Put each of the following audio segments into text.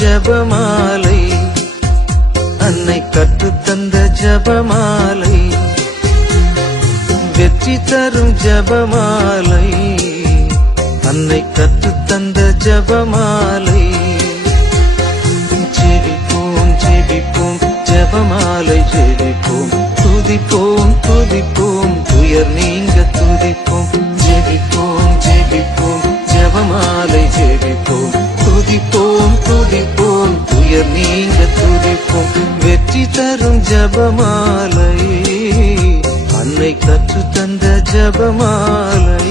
ஜபமாலை, அன்னை கற்றுத்தந்த ஜபமாலை, வெற்றி தரும் ஜபமாலை, அன்னை கற்றுத்தந்த ஜபமாலை. ஜெபிப்போம் ஜெபிப்போம் ஜபமாலை ஜெபிப்போம், துதிப்போம் துதிப்போம் துயர் நீங்க துதிப்போம். ஜெபிப்போம் ஜெபிப்போம் ஜபமாலை ஜெபிப்போம், துதிப்போம் துதிப்போம் துயர் நீங்க துதிப்போம். வெற்றி தரும் ஜபமாலை, அன்னை கற்று தந்த ஜபமாலை.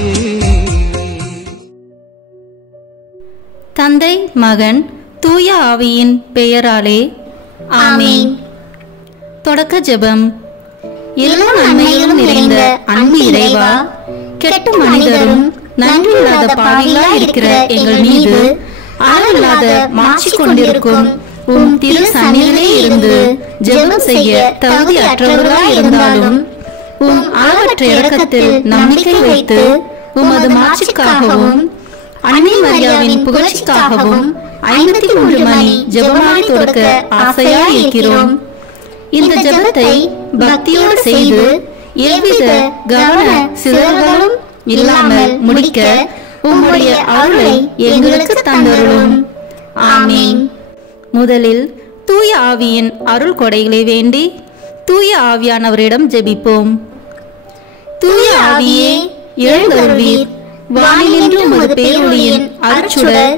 தந்தை மகன் தூய ஆவியின் பெயராலே ஆமென். தொடக்க ஜெபம். எல்லா நன்மைகளும் நிறைந்த அன்பு இறைவா, கெட்ட மனிதரும் நன்றியில்லாத பாவிகளாய் இருக்கிற எங்கள் மீது அளவில்லாத மாட்சி கொண்டிருக்கும் உம் திரு சந்நிதியிலே இருந்து ஜெபம் செய்ய தகுதி அற்றவர்களாய் இருந்தாலும் உம் அளவற்ற இரக்கத்தில் நம்பிக்கை வைத்து உமது மாட்சிக்காகவும் அன்னை மரியாவின் புகழ்ச்சிக்காகவும் 53 மணி ஜெபமாலை தொடக்க ஆசையாய் இருக்கிறோம். இந்த ஜெபத்தை பக்தியோடு செய்து எவ்வித கவன சிதறல்களும் இல்லாமல் முடிக்க உம்முடைய அருளை எங்களுக்கு தந்தருளும். ஆமென். முதலில் தூய ஆவியின் அருள் கொடைகளை வேண்டி தூய ஆவியானவரிடம் ஜெபிப்போம். தூய ஆவியே எழுந்தருள்வீர், வானிலின்று உமது பேரொளியின் அருட்சுடர்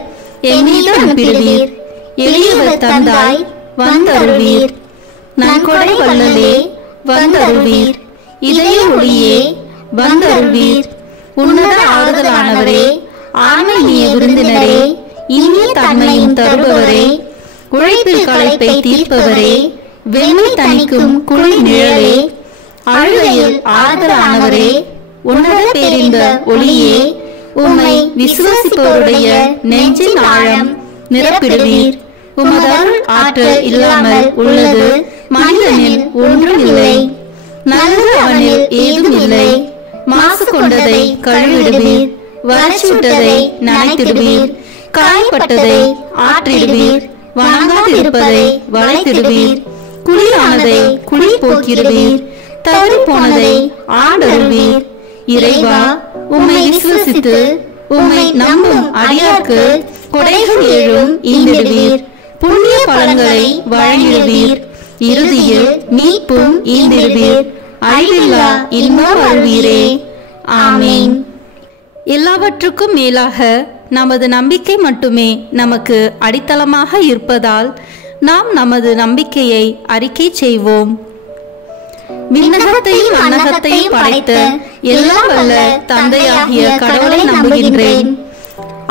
எம்மீது அனுப்பிடுவீர். எளியவர் தந்தாய் வந்தருள்வீர், நன்கொடை வள்ளலே வந்தருள்வீர். இதய ஒளியே வந்தருள்வீர். உன்னத ஆறுதலானவரே, ஆன்மீக விருந்தினரே, இனிய தன்மையும் தருபவரே, உழைப்பில் களைப்பை தீர்ப்பவரே, வெண்மை தணிக்கும் குளிர் நிழலே, அழுகையில் ஆறுதலானவரே, உன்னத பேரின்ப ஒளியே, உம்மை விசுவாசிப்பவருடைய நெஞ்சின் ஆழம் நிரப்பிடுவீர். உமது அருள் ஆற்றல் இல்லாமல் உள்ளது மனிதனில் ஒன்றும் இல்லை, நல்லது அவனில் ஏதும் இல்லை. மாசு கொண்டதை கழுவிடுவீர், வறட்சிவிட்டதை நனைத்திடுவீர், காயப்பட்டதை ஆற்றிடுவீர், வணங்காதிருப்பதை வளைத்திடுவீர், குளிரானதை குளிர் போக்கிடுவீர், தவறி போனதை ஆண்டருள்வீர். இறைவா, உம்மை விசுவசித்து உம்மை நம்பும் அடியார்க்கு கொடைகள் ஏழும் ஈந்திடுவீர், புண்ணிய பலன்களை வழங்கிடுவீர், இறுதியில் மீட்பும் ஈந்திடுவீர், அழிவில்லா இன்பம் அருள்வீரே. ஆமென். எல்லாவற்றுக்கும் மேலாக நமது நம்பிக்கை மட்டுமே நமக்கு அடித்தளமாக இருப்பதால் நாம் நமது நம்பிக்கையை அறிக்கை செய்வோம். விண்ணகத்தையும் மண்ணகத்தையும் படைத்த எல்லாம் வல்ல தந்தையாகிய கடவுளை நம்புகின்றேன்.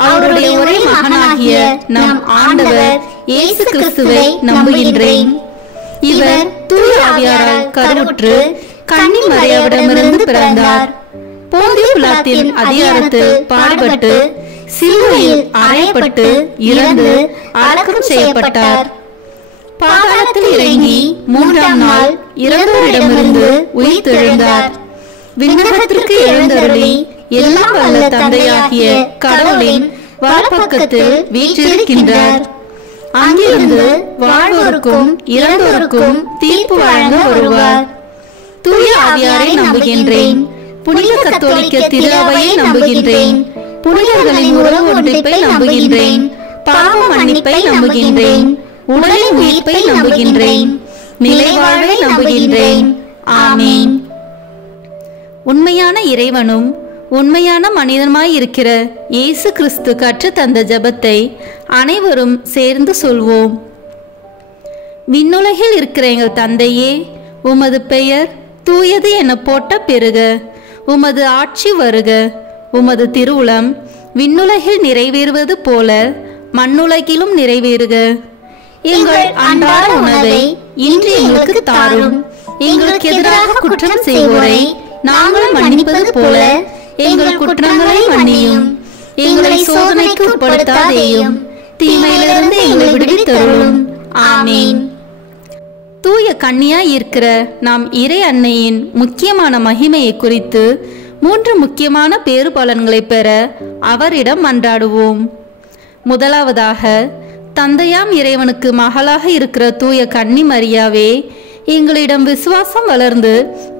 அவருடைய ஒரே மகனாகிய நம் ஆண்டவர் இயேசு கிறிஸ்துவை நம்புகின்றேன். இவர் தூய ஆவியாரால் கருவுற்று கன்னி மரியாவிடமிருந்து பிறந்தார். போந்திய பிலாத்தின் அதிகாரத்தில் பாடுபட்டு சிலுவையில் அறையப்பட்டு இறந்து அடக்கம் செய்யப்பட்டார். பாதாளத்தில் இறங்கி 3ஆம் நாள் இறந்தோரிடமிருந்து உயிர்த்தெழுந்தார். விண்ணகத்திற்கு எழுந்தருளி எல்லாம் வல்ல தந்தையாகிய கடவுளின் வலப்பக்கத்தில் வீற்றிருக்கின்றார். அங்கிருந்து வாழ்வோருக்கும் இறந்தோருக்கும் தீர்ப்பு வழங்க வருவார். தூய ஆவியாரை நம்புகின்றேன். புனித கத்தோலிக்க திரு அவையை நம்புகின்றேன். புனிதர்களின் உறவு ஒன்றிப்பை நம்புகின்றேன். பாவ மன்னிப்பை நம்புகின்றேன். உடலின் உயிர்ப்பை நம்புகின்றேன். நிலைவாழ்வை நம்புகின்றேன். ஆமென். உண்மையான இறைவனும் உண்மையான மனிதனுமாய் இருக்கிற இயேசு கிறிஸ்து கற்று தந்த ஜெபத்தை அனைவரும் சேர்ந்து சொல்வோம். விண்ணுலகில் இருக்கிற எங்கள் தந்தையே, உமது பெயர் தூயது என போட்ட பெருக. உமது ஆட்சி வருக. உமது திருவுளம் விண்ணுலகில் நிறைவேறுவது போல மண்ணுலகிலும் நிறைவேறுக. எங்கள் அன்றாட உணவை இன்று எங்களுக்கு தாரும். எங்களுக்கு எதிராக குற்றம் செய்வோரை நாங்கள் மன்னிப்பது போல எங்கள் குற்றங்களை மன்னியும். எங்களை சோதனைக்கு உட்படுத்தாதேயும், தீமையிலிருந்து எங்களை விடுவித்தருளும். ஆமென். தூய கன்னியாய் இருக்கிற நாம் இறை அன்னையின் முக்கியமான மகிமையை குறித்து 3 முக்கியமான பேறு பலன்களை பெற அவரிடம் மன்றாடுவோம். முதலாவதாக, தந்தையாம் இறைவனுக்கு மகளாக இருக்கிற தூய கன்னி மரியாவே, எங்களிடம் விசுவாசம் வளர்ந்து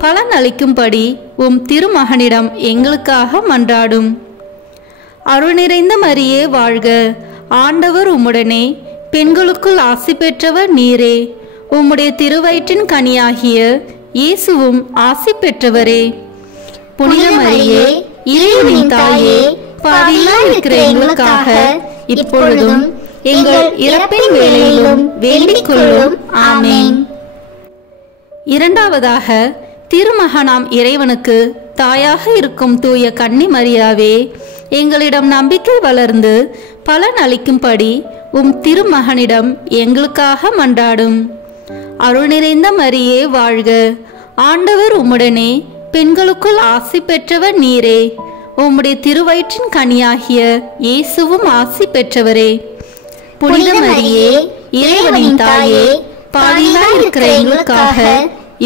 பலன் அளிக்கும்படி உம் திருமகனிடம் எங்களுக்காக மன்றாடும். அருள் நிறைந்த மரியே வாழ்க, ஆண்டவர் உம்முடனே, பெண்களுக்குள் ஆசி பெற்றவர் நீரே. உம்முடைய திருவயிற்றின் கனியாகிய இயேசுவும் ஆசி பெற்றவரே. புனித மரியே, இறைவனின் தாயே, பாவிகளாய் இருக்கிற எங்களுக்காக இப்பொழுதும் எங்கள் இறப்பின் வேளையிலும் வேண்டிக் கொள்ளும். ஆமென். இரண்டாவதாக, திருமகனாம் இறைவனுக்கு தாயாக இருக்கும் தூய கன்னி மரியாவே, எங்களிடம் நம்பிக்கை வளர்ந்து பலன் அளிக்கும்படி உம் திருமகனிடம் எங்களுக்காக மன்றாடும். அருள் நிறைந்த மரியே வாழ்க, ஆண்டவர் உம்முடனே, பெண்களுக்குள் ஆசி பெற்றவர் நீரே. உம்முடைய திருவயிற்றின் கனியாகிய இயேசுவும் ஆசி பெற்றவரே. புனித மரியே, இறைவனின் தாயே, பாவிகளாய் இருக்கிற எங்களுக்காக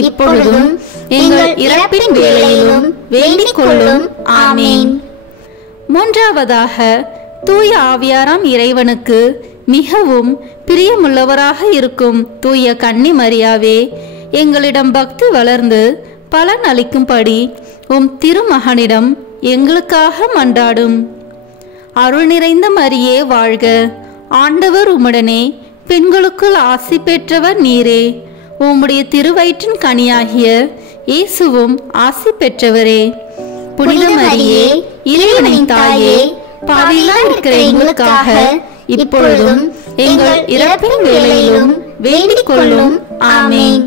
இப்பொழுதும் எங்கள் இறப்பின் வேளையிலும் வேண்டிக் கொள்ளும். ஆமென். மூன்றாவதாக, தூய ஆவியாராம் இறைவனுக்கு மிகவும் பிரியமுள்ளவராக இருக்கும் தூய கன்னி மரியாவே, எங்களிடம் பக்தி வளர்ந்து பலன் அளிக்கும்படி உம் திருமகனிடம் எங்களுக்காக மன்றாடும். அருள் நிறைந்த மரியே வாழ்க, ஆண்டவர் உம்முடனே, பெண்களுக்குள் ஆசி பெற்றவர் நீரே. உம்முடைய திருவயிற்றின் கனியாகிய இயேசுவும் ஆசி பெற்றவரே. புனித மரியே, இறைவனின் தாயே, பாவிகளாய் இருக்கிற எங்களுக்காக இப்பொழுதும் எங்கள் இறப்பின் வேளையிலும் வேண்டிக் கொள்ளும். ஆமென்.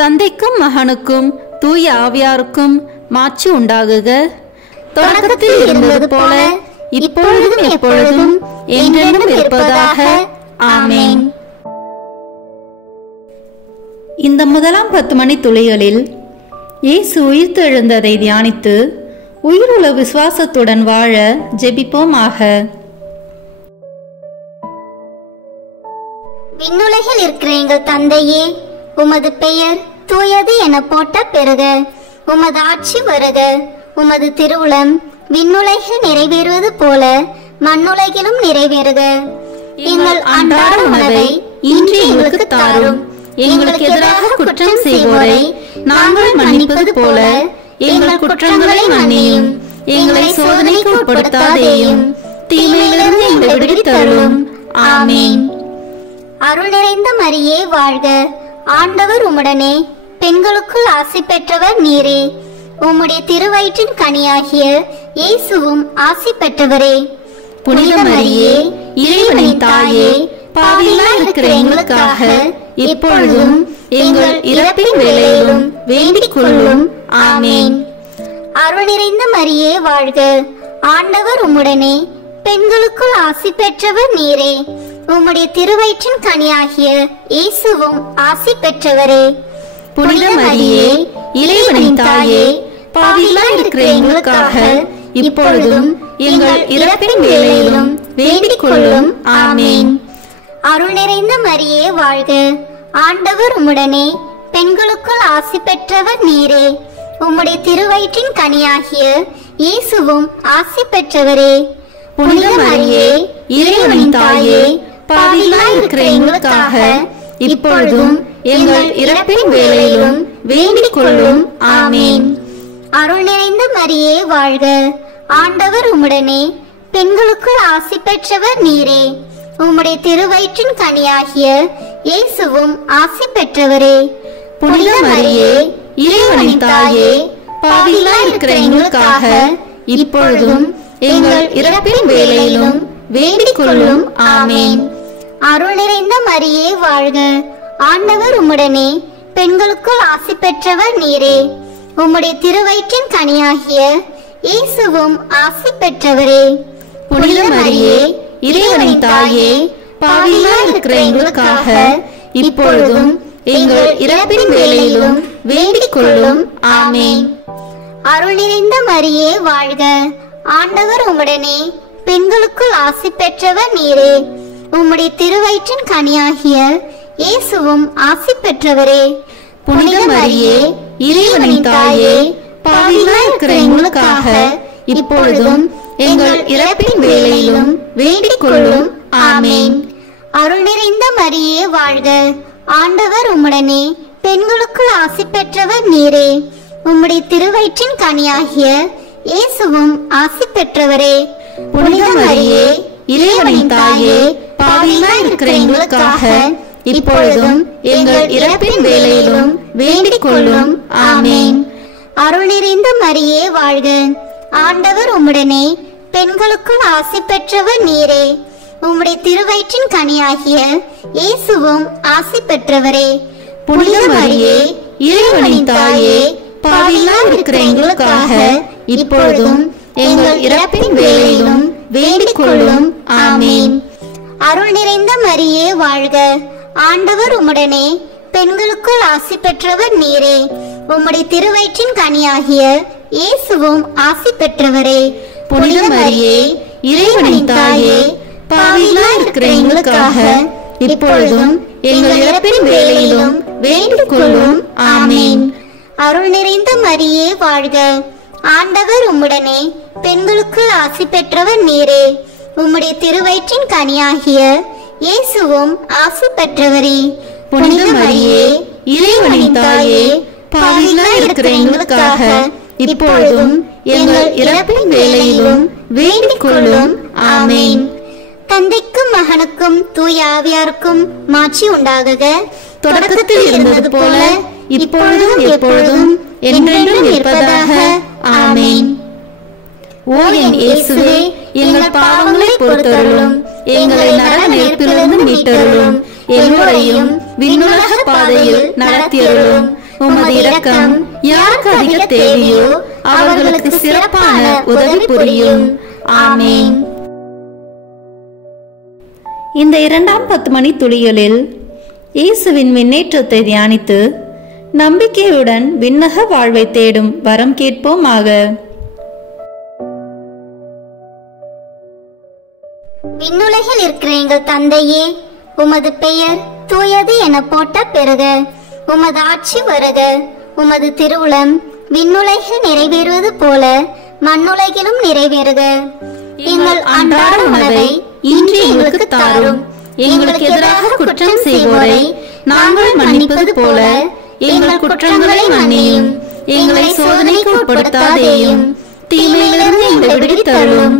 தந்தைக்கும் மகனுக்கும் தூய ஆவியாருக்கும் மாட்சி உண்டாகுக. தொடக்கத்தில் இருந்தது போல இப்பொழுதும் எப்பொழுதும் என்றென்றும் இருப்பதாக. ஆமென். இந்த முதலாம் 10 மணி துளிகளில் இயேசு உயிர்த்தெழுந்ததை தியானித்து உயிருள்ள விசுவாசத்துடன் வாழ ஜெபிப்போமாக. விண்ணுலகில் இருக்கிற எங்கள் தந்தையே, உமது பெயர் தூயது என போற்ற பெறுக. உமது ஆட்சி வருக. உமது திருவுளம் விண்ணுலகில் நிறைவேறுவது போல மண்ணுலகிலும் நிறைவேறுக. எங்கள் அன்றாட உணவை இன்று எங்களுக்கு தாரும். எங்களுக்கு எதிராக குற்றம் செய்வோரை நாங்கள் மன்னிப்பது போல எங்கள் குற்றங்களை மன்னியும். எங்களை சோதனைக்கு உட்படுத்தாதேயும், தீமையிலிருந்து எங்களை விடுவித்தருளும். ஆமென். அருள் நிறைந்த மரியே வாழ்க, ஆண்டவர் உம்முடனே, பெண்களுக்குள் ஆசி பெற்றவர் நீரே. உம்முடைய திருவயிற்றின் கனியாகிய இயேசுவும் ஆசி பெற்றவரே. புனித மரியே, இறைவனின் தாயே, பாவிகளாய் இருக்கிற எங்களுக்காக இப்பொழுதும் எங்கள் இறப்பின் வேளையிலும் வேண்டிக் கொள்ளும். ஆமென். அருள் நிறைந்த மரியே வாழ்க, ஆண்டவர் உம்முடனே, பெண்களுக்குள் ஆசி பெற்றவர் நீரே. உம்முடைய திருவயிற்றின் கனியாகிய இயேசுவும் ஆசி பெற்றவரே. புனித மரியே, இறைவனின் தாயே, பாவிகளாய் இருக்கிற எங்களுக்காக இப்பொழுதும் எங்கள் இறப்பின் வேளையிலும் வேண்டிக் கொள்ளும். ஆமென். அருள் நிறைந்த மரியே வாழ்க, ஆண்டவர் உம்முடனே, பெண்களுக்குள் ஆசி பெற்றவர் நீரே. உம்முடைய திருவயிற்றின் கனியாகிய இயேசுவும் ஆசி பெற்றவரே. புனித மரியே, இறைவனின் தாயே, பாவிகளாய் இருக்கிற எங்களுக்காக இப்பொழுதும் எங்கள் இறப்பின் வேளையிலும் வேண்டிக் கொள்ளும். ஆமென். அருள் நிறைந்த மரியே வாழ்க, ஆண்டவர் உம்முடனே, பெண்களுக்குள் ஆசி பெற்றவர் நீரே. உம்முடைய திருவயிற்றின் கனியாகிய இயேசுவும் ஆசி பெற்றவரே. புனித மரியே, இறைவனின் தாயே, பாவிகளாய் இருக்கிற எங்களுக்காக இப்பொழுதும் எங்கள் இறப்பின் வேளையிலும் வேண்டிக் கொள்ளும். ஆமென். அருள் நிறைந்த மரியே வாழ்க, ஆண்டவர் உம்முடனே, பெண்களுக்குள் ஆசி பெற்றவர் நீரே. உம்முடைய திருவயிற்றின் கனியாகிய இயேசுவும் ஆசி பெற்றவரே. புனித மரியே, இறைவனின் தாயே, பாவிகளாய் இருக்கிற எங்களுக்காக இப்பொழுதும் எங்கள் இறப்பின் வேளையிலும் வேண்டிக் கொள்ளும். ஆமென். அருள் நிறைந்த மரியே வாழ்க, ஆண்டவர் உம்முடனே, பெண்களுக்குள் ஆசி பெற்றவர் நீரே. உம்முடைய திருவயிற்றின் கனியாகிய இயேசுவும் ஆசி பெற்றவரே. புனித மரியே, இறைவனின் தாயே, பாவிகளாய் இருக்கிற எங்களுக்காக இப்பொழுதும் எங்கள் இறப்பின் வேளையிலும் வேண்டிக் கொள்ளும். ஆமென். அருள் நிறைந்த மரியே வாழ்க, ஆண்டவர் உம்முடனே, பெண்களுக்குள் ஆசி பெற்றவர் நீரே. உம்முடைய திருவயிற்றின் கனியாகிய இயேசுவும் ஆசி பெற்றவரே. புனித மரியே, இறைவனின் தாயே, பாவிகளாய் இருக்கிற எங்களுக்காக இப்பொழுதும் எங்கள் இறப்பின் வேளையிலும் வேண்டிக் கொள்ளும். ஆமேன். அருள் நிறைந்த மரியே வாழ்க, ஆண்டவர் உம்முடனே, பெண்களுக்குள் ஆசி பெற்றவர் நீரே. உம்முடைய திருவயிற்றின் கனியாகிய இயேசுவும் ஆசி பெற்றவரே. புனித மரியே, இறைவனின் தாயே, பாவிகளாய் இருக்கிற எங்களுக்காக இப்பொழுதும் எங்கள் இறப்பின் வேளையிலும் வேண்டிக் கொள்ளும். ஆமேன். அருள் நிறைந்த மரியே வாழ்க, ஆண்டவர் உம்முடனே, பெண்களுக்குள் ஆசி பெற்றவர் நீரே. உம்முடைய திருவயிற்றின் கனியாகிய இயேசுவும் ஆசி பெற்றவரே. புனித மரியே, இறைவனின் தாயே, பாவிகளாய் இருக்கிற எங்களுக்காக இப்பொழுதும் எங்கள் இறப்பின் வேளையிலும் வேண்டிக் கொள்ளும். ஆமேன். அருள் நிறைந்த மரியே வாழ்க, ஆண்டவர் உம்முடனே, பெண்களுக்குள் ஆசி பெற்றவர் நீரே. உம்முடைய திருவயிற்றின் கனியாகிய இயேசுவும் ஆசி பெற்றவரே. புனித மரியே, இறைவனின் தாயே, பாவிகளாய் இருக்கிற எங்களுக்காக இப்பொழுதும் எங்கள் இறப்பின் வேளையிலும் வேண்டிக் கொள்ளும். ஆமேன். தந்தைக்கும் மகனுக்கும் தூய ஆவியாருக்கும் மாட்சி உண்டாகுக. தொடக்கத்தில் இருந்தது போல இப்பொழுதும் எப்பொழுதும் என்றென்றும் இருப்பதாக. ஆமேன். ஓ என் இயேசுவே, எங்கள் பாவங்களை பொறுத்தருளும், எங்களை நரக நெருப்பிலிருந்து மீட்டருளும், எல்லோரையும் விண்ணுலக பாதையில் நடத்தியருளும். உமது இரக்கம் யாருக்கு அதிக தேவையோ அவர்களுக்கு சிறப்பான உதவி புரியும். ஆமேன். இந்த 2ஆம் 10 மணி துளிகளில் இயேசுவின் விண்ணேற்றத்தை தியானித்து நம்பிக்கையுடன் விண்ணக வாழ்வை தேடும் வரம் கேட்போமாக. விண்ணுலகில் இருக்கிற எங்கள் தந்தையே, உமது பெயர் தூயது என போட்ட பெறுக. உமது ஆட்சி வருக. உமது திருவுளம் விண்ணுலகில் நிறைவேறுவது போல மண்ணுலகிலும் நிறைவேறுக. எங்கள் அன்றாட உணவை இன்று எங்களுக்கு தாரும். எங்களுக்கு எதிராக குற்றம் செய்வோரை நாங்கள் மன்னிப்பது போல எங்கள் குற்றங்களை மன்னியும். எங்களை சோதனைக்கு உட்படுத்தாதேயும், தீமையிலிருந்து எங்களை விடுவித்தருளும்.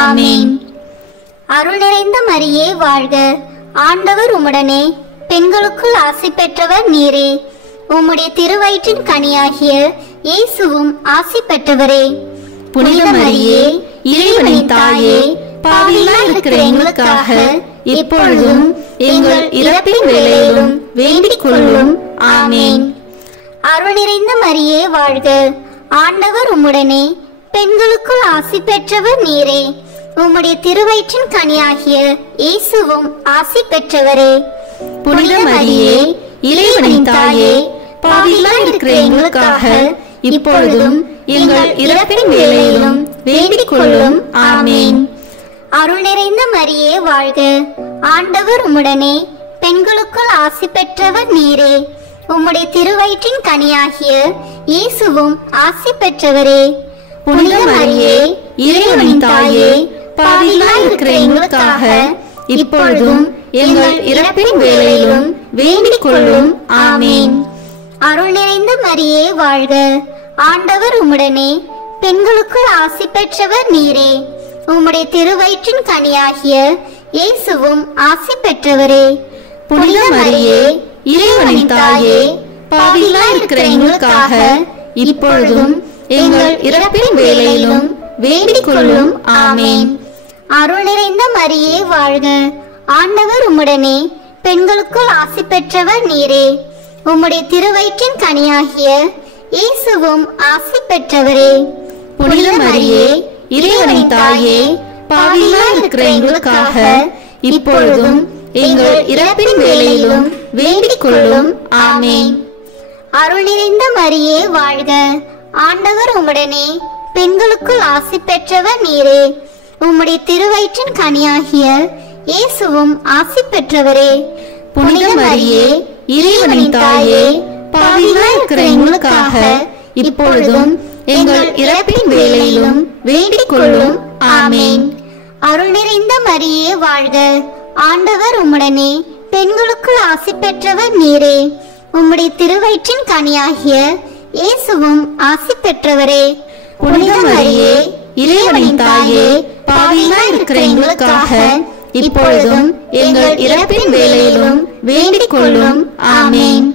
ஆமேன். அருள் நிறைந்த மரியே வாழ்க, ஆண்டவர் உம்முடனே, பெண்களுக்குள் ஆசி பெற்றவர் நீரே. உம்முடைய திருவயிற்றின் கனியாகிய இயேசுவும் ஆசி பெற்றவரே. புனித மரியே, இறைவனின் தாயே, பாவிகளாய் இருக்கிற எங்களுக்காக இப்பொழுதும் எங்கள் இறப்பின் வேளையிலும் வேண்டிக் கொள்ளும். ஆமேன். அருள் நிறைந்த மரியே வாழ்க, ஆண்டவர் உம்முடனே, பெண்களுக்குள் ஆசி பெற்றவர் நீரே. உம்முடைய திருவயிற்றின் கனியாகிய இயேசுவும் ஆசி பெற்றவரே. புனித மரியே, இறைவனின் தாயே, பாவிகளாய் இருக்கிற எங்களுக்காக இப்பொழுதும் எங்கள் இறப்பின் வேளையிலும் வேண்டிக் கொள்ளும். ஆமேன். அருள் நிறைந்த மரியே வாழ்க, ஆண்டவர் உம்முடனே, பெண்களுக்குள் ஆசி பெற்றவர் நீரே. உம்முடைய திருவயிற்றின் கனியாகிய இயேசுவும் ஆசி பெற்றவரே. புனித மரியே, இறைவனின் தாயே, பாவிகளாய் இருக்கிற எங்களுக்காக இப்பொழுதும் எங்கள் இறப்பின் வேளையிலும் வேண்டிக் கொள்ளும். ஆமேன். அருள் நிறைந்த மரியே வாழ்க, ஆண்டவர் உம்முடனே, பெண்களுக்குள் ஆசி பெற்றவர் நீரே. உம்முடைய திருவயிற்றின் கனியாகிய இயேசுவும் ஆசி பெற்றவரே. புனித மரியே, இறைவனின் தாயே, பாவிகளாய் இருக்கிற எங்களுக்காக இப்பொழுதும் எங்கள் இறப்பின் வேளையிலும் வேண்டிக் கொள்ளும். ஆமேன். அருள் நிறைந்த மரியே வாழ்க, ஆண்டவர் உம்முடனே, பெண்களுக்குள் ஆசி பெற்றவர் நீரே. உம்முடைய திருவயிற்றின் கனியாகிய இயேசுவும் ஆசி பெற்றவரே. புனித மரியே, இறைவனின் தாயே, பாவிகளாய் இருக்கிற எங்களுக்காக இப்பொழுதும் எங்கள் இறப்பின் வேளையிலும் வேண்டிக் கொள்ளும். ஆமேன். அருள் நிறைந்த மரியே வாழ்க, ஆண்டவர் உம்முடனே, பெண்களுக்குள் ஆசி பெற்றவர் நீரே. உம்முடைய திருவயிற்றின் கனியாகிய இயேசுவும் ஆசி பெற்றவரே. புனித மரியே, இறைவனின் தாயே, பாவிகளாய் இருக்கிற எங்களுக்காக இப்பொழுதும் எங்கள் இறப்பின் வேளையிலும் வேண்டிக் கொள்ளும். ஆமேன். அருள் நிறைந்த மரியே வாழ்க, ஆண்டவர் உம்முடனே பெண்களுக்குள் ஆசி பெற்றவர் நீரே. உம்முடைய திருவயிற்றின் கனியாகிய இயேசுவும் ஆசி பெற்றவரே. புனித மரியே, இறைவனின் தாயே, பாவிகளாய் இருக்கிற எங்களுக்காக இப்பொழுதும் எங்கள் இறப்பின் வேளையிலும் வேண்டிக் கொள்ளும். ஆமேன்.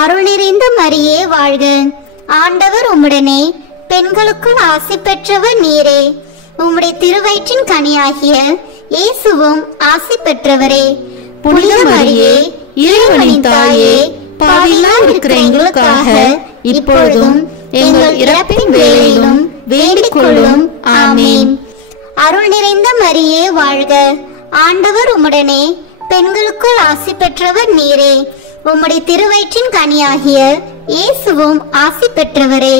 அருள் நிறைந்த மரியே வாழ்க. ஆண்டவர் உம்முடனே பெண்களுக்குள் ஆசி பெற்றவர் நீரே. உம்முடைய திருவயிற்றின் கனியாகிய இயேசுவும் ஆசி பெற்றவரே. புனித மரியே, இறைவனின் தாயே, பாவிகளாய் இருக்கிற எங்களுக்காக இப்பொழுதும் எங்கள் இறப்பின் வேளையிலும் வேண்டிக் கொள்ளும். ஆமேன். அருள் நிறைந்த மரியே வாழ்க. ஆண்டவர் உம்முடனே பெண்களுக்குள் ஆசி பெற்றவர் நீரே. உம்முடைய திருவயிற்றின் கனியாகிய இயேசுவும் ஆசி பெற்றவரே.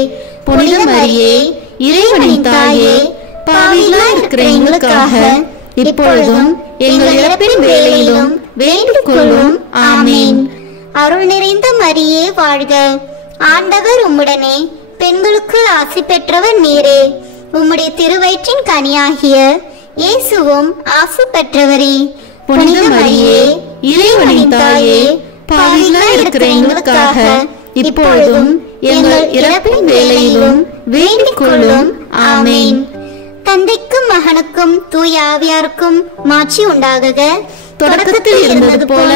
புனித மரியே, இறைவனின் தாயே, பாவிகளாய் இருக்கிற எங்களுக்காக இப்பொழுதும் எங்கள் இறப்பின் வேளையிலும் வேண்டிக் கொள்ளும். ஆமேன். அருள் நிறைந்த மரியே வாழ்க. ஆண்டவர் உம்முடனே பெண்களுக்குள் ஆசி பெற்றவர் நீரே. உம்முடைய திருவயிற்றின் கனியாகிய இயேசுவும் ஆசி பெற்றவரே. புனித மரியே, இறைவனின் தாயே, பாவிகளாய் இருக்கிற எங்களுக்காக இப்பொழுதும் எங்கள் இறப்பின் வேளையிலும் வேண்டிக் கொள்ளும். ஆமேன். தந்தைக்கும் மகனுக்கும் தூய ஆவியாருக்கும் மாட்சி உண்டாகுக. தொடக்கத்தில் இருந்தது போல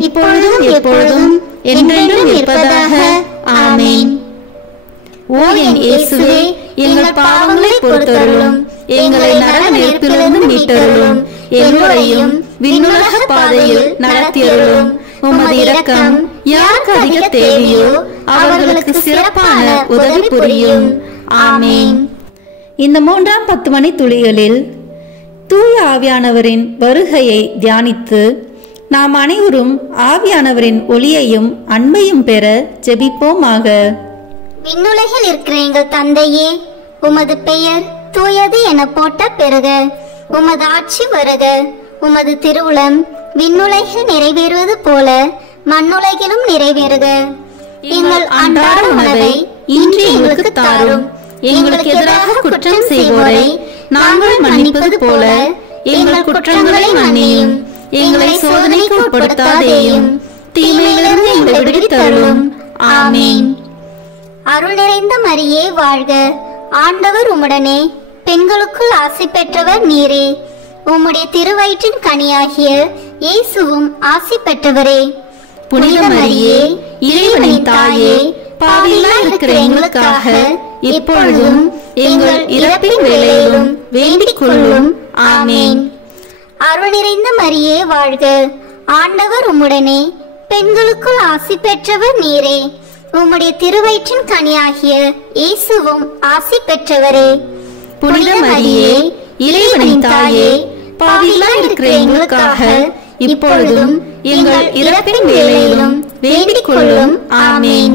இப்பொழுதும் எப்பொழுதும் என்றென்றும் இருப்பதாக. ஆமேன். ஓ என் இயேசுவே, எங்கள் பாவங்களை பொறுத்தருளும், எங்களை நரக நெருப்பிலிருந்து மீட்டருளும், எல்லோரையும் விண்ணுலக பாதையில் நடத்தியருளும். உமது இரக்கம் யாருக்கு அதிக தேவையோ அவர்களுக்கு சிறப்பான உதவி புரியும். ஆமேன். இந்த 3ஆம் 10 மணி துளிகளில் தூய ஆவியானவரின் வருகையை தியானித்து நாம் அனைவரும் ஆவியானவரின் ஒளியையும் அன்பையும் பெற ஜெபிப்போமாக. விண்ணுலகில் இருக்கிற எங்கள் தந்தையே, உமது பெயர் தூயது என போட்ட பெறுக. உமது ஆட்சி வருக. உமது திருவுளம் விண்ணுலகில் நிறைவேறுவது போல மண்ணுலகிலும் நிறைவேறுக. எங்கள் அன்றாட உணவை இன்று எங்களுக்கு தாரும். எங்களுக்கு எதிராக குற்றம் செய்வோரை நாங்கள் மன்னிப்பது போல எங்கள் குற்றங்களை மன்னியும். எங்களை சோதனைக்கு உட்படுத்தாதேயும், தீமையிலிருந்து எங்களை விடுவித்தருளும். ஆமேன். அருள் நிறைந்த மரியே வாழ்க. ஆண்டவர் உம்முடனே பெண்களுக்குள் ஆசி பெற்றவர் நீரே. உம்முடைய திருவயிற்றின் கனியாகிய இயேசுவும் ஆசி பெற்றவரே. புனித மரியே, இறைவனின் தாயே, பாவிகளாய் இருக்கிற எங்களுக்காக இப்பொழுதும் எங்கள் இறப்பின் வேளையிலும் வேண்டிக் கொள்ளும். ஆமேன். அருள் நிறைந்த மரியே வாழ்க. ஆண்டவர் உம்முடனே பெண்களுக்குள் ஆசி பெற்றவர் நீரே. உம்முடைய திருவயிற்றின் கனியாகிய இயேசுவும் ஆசி பெற்றவரே. புனித மரியே, இறைவனின் தாயே, பாவிகளாய் இருக்கிற எங்களுக்காக இப்பொழுதும் எங்கள் இறப்பின் வேளையிலும் வேண்டிக் கொள்ளும். ஆமேன்.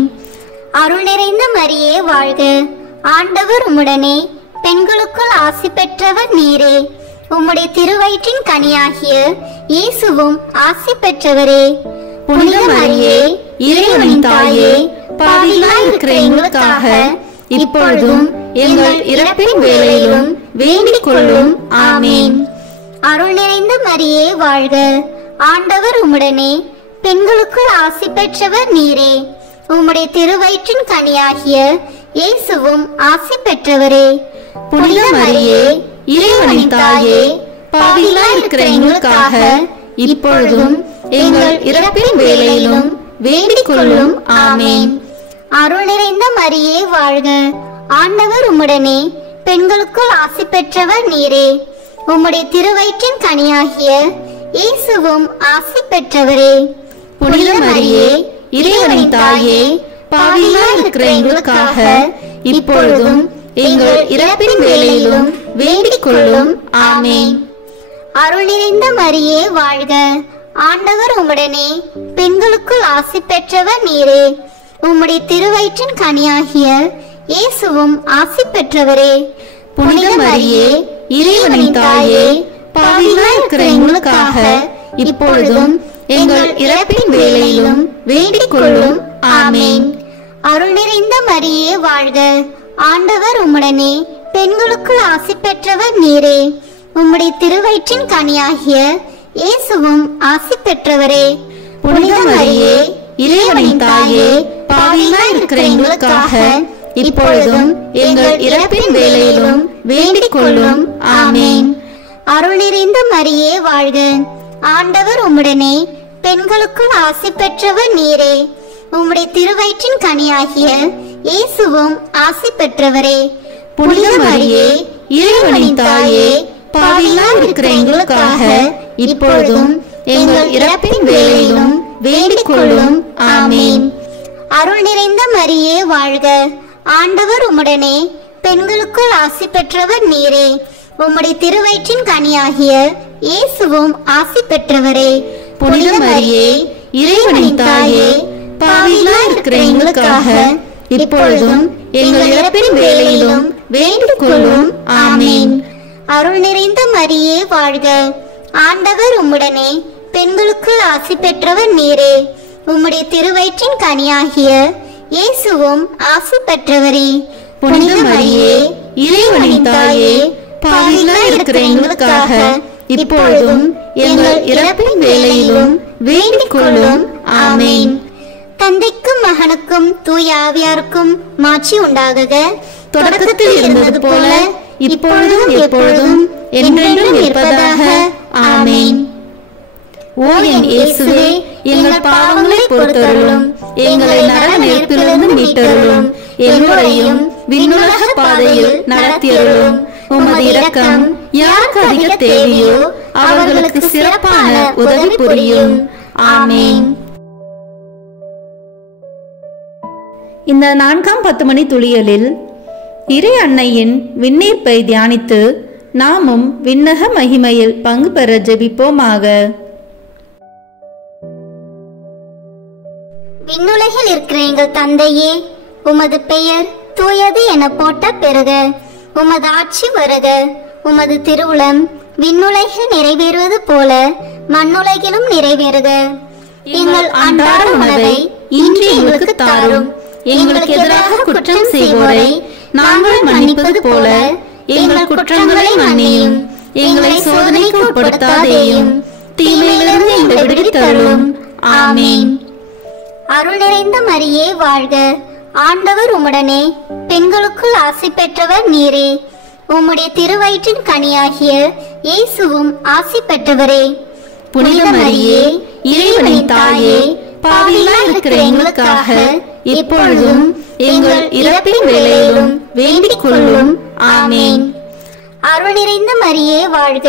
அருள் நிறைந்த மரியே வாழ்க. ஆண்டவர் உம்முடனே பெண்களுக்குள் ஆசி பெற்றவர் நீரே. உம்முடைய திருவயிற்றின் கனியாகிய இயேசுவும் ஆசி பெற்றவரே. புனித மரியே, இறைவனின் தாயே, பாவிகளாய் இருக்கிற எங்களுக்காக இப்பொழுதும் எங்கள் இறப்பின் வேளையிலும் வேண்டிக் கொள்ளும். ஆமேன். அருள் நிறைந்த மரியே வாழ்க. ஆண்டவர் உம்முடனே பெண்களுக்குள் ஆசி பெற்றவர் நீரே. உம்முடைய திருவயிற்றின் கனியாகிய இயேசுவும் ஆசி பெற்றவரே. புனித மரியே, இறைவனின் தாயே, பாவிகளாய் இருக்கிற எங்களுக்காக இப்பொழுதும் எங்கள் இறப்பின் வேளையிலும் வேண்டிக் கொள்ளும். ஆமேன். அருள் நிறைந்த மரியே வாழ்க. ஆண்டவர் உம்முடனே பெண்களுக்குள் ஆசி பெற்றவர் நீரே. உம்முடைய திருவயிற்றின் கனியாகிய இயேசுவும் ஆசி பெற்றவரே. புனித மரியே, இறைவனின் தாயே, பாவிகளாய் இருக்கிற எங்களுக்காக இப்பொழுதும் எங்கள் இறப்பின் வேளையிலும் வேண்டிக் கொள்ளும். ஆமேன். அருள் நிறைந்த மரியே வாழ்க. ஆண்டவர் உம்முடனே பெண்களுக்குள் ஆசி பெற்றவர் நீரே. உம்முடைய திருவயிற்றின் கனியாகிய இயேசுவும் ஆசி பெற்றவரே. புனித மரியே, இறைவனின் தாயே, பாவிகளாய் இருக்கிற எங்களுக்காக இப்பொழுதும் எங்கள் இறப்பின் வேளையிலும் வேண்டிக் கொள்ளும். ஆமேன். அருள் நிறைந்த மரியே வாழ்க. ஆண்டவர் உம்முடனே பெண்களுக்குள் ஆசி பெற்றவர் நீரே. உம்முடைய திருவயிற்றின் கனியாகிய இயேசுவும் ஆசி பெற்றவரே. புனித மரியே, இறைவனின் தாயே, பாவிகளாய் இருக்கிற எங்களுக்காக இப்பொழுதும் எங்கள் இறப்பின் வேளையிலும் வேண்டிக் கொள்ளும். ஆமேன். அருள் நிறைந்த மரியே வாழ்க. ஆண்டவர் உம்முடனே, பெண்களுக்குள் ஆசி பெற்றவர் நீரே. உம்முடைய திருவயிற்றின் கனியாகிய இயேசுவும் ஆசி பெற்றவரே. புனித மரியே, இறைவனின் தாயே, பாவிகளாய் இருக்கிற எங்களுக்காக இப்பொழுதும் எங்கள் இறப்பின் வேளையிலும் வேண்டிக் கொள்ளும். ஆமேன். அருள் நிறைந்த மரியே வாழ்க. ஆண்டவர் உம்முடனே, பெண்களுக்குள் ஆசி பெற்றவர் நீரே. உம்முடைய திருவயிற்றின் கனியாகிய இயேசுவும் ஆசி பெற்றவரே. புனித மரியே, இறைவனின் தாயே, பாவிகளாய் இருக்கிற எங்களுக்காக இப்பொழுதும் எங்கள் இறப்பின் வேளையிலும் வேண்டிக் கொள்ளும். ஆமேன். அருள் நிறைந்த மரியே வாழ்க. ஆண்டவர் உம்முடனே, பெண்களுக்குள் ஆசி பெற்றவர் நீரே. உம்முடைய திருவயிற்றின் கனியாகிய இயேசுவும் ஆசி பெற்றவரே. புனித மரியே, இறைவனின் தாயே, பாவிகளாய் இருக்கிற எங்களுக்காக இப்பொழுதும் எங்கள் இறப்பின் வேளையிலும் வேண்டிக் கொள்ளும். ஆமேன். தந்தைக்கும் மகனுக்கும் தூய ஆவியாருக்கும் மாட்சி உண்டாகுக. தொடக்கத்தில் இருந்தது போல இப்பொழுதும் எப்பொழுதும் என்றென்றும் இருப்பதாக. ஆமேன். ஓ என் இயேசுவே, எங்கள் பாவங்களை பொறுத்தருளும், எங்களை நரக நெருப்பிலிருந்து மீட்டருளும், எல்லோரையும் விண்ணுலக பாதையில் நடத்தியருளும். உமது இரக்கம் யாருக்கு அதிக தேவையோ அவர்களுக்கு சிறப்பான உதவி புரியும். ஆமேன். இந்த 4ஆம் 10 மணி துளியலில் இறை அன்னையின் விண்ணீர்ப்பை தியானித்து நாமும் விண்ணக மகிமையில் பங்கு பெற ஜெபிப்போமாக. விண்ணுலகில் இருக்கிற எங்கள் தந்தையே, உமது பெயர் தூயது என போட்ட பெறுக. உமது ஆட்சி வருக. உமது திருவுளம் விண்ணுலகில் நிறைவேறுவது போல மண்ணுலகிலும் நிறைவேறுக. எங்கள் அன்றாட உணவை இன்று எங்களுக்கு தாரும். எங்களுக்கு எதிராக குற்றம் செய்வோரை நாங்கள் மன்னிப்பது போல எங்கள் குற்றங்களை மன்னியும். எங்களை சோதனைக்கு உட்படுத்தாதேயும், தீமையிலிருந்து எங்களை விடுவித்தருளும். ஆமேன். அருள் நிறைந்த மரியே வாழ்க. ஆண்டவர் உம்முடனே, பெண்களுக்குள் ஆசி பெற்றவர் நீரே. உம்முடைய திருவயிற்றின் கனியாகிய இயேசுவும் ஆசி பெற்றவரே. புனித மரியே, இறைவனின் தாயே, பாவிகளாய் இருக்கிற எங்களுக்காக இப்பொழுதும் எங்கள் இறப்பின் வேளையிலும் வேண்டிக் கொள்ளும். ஆமேன். அருள் நிறைந்த மரியே வாழ்க.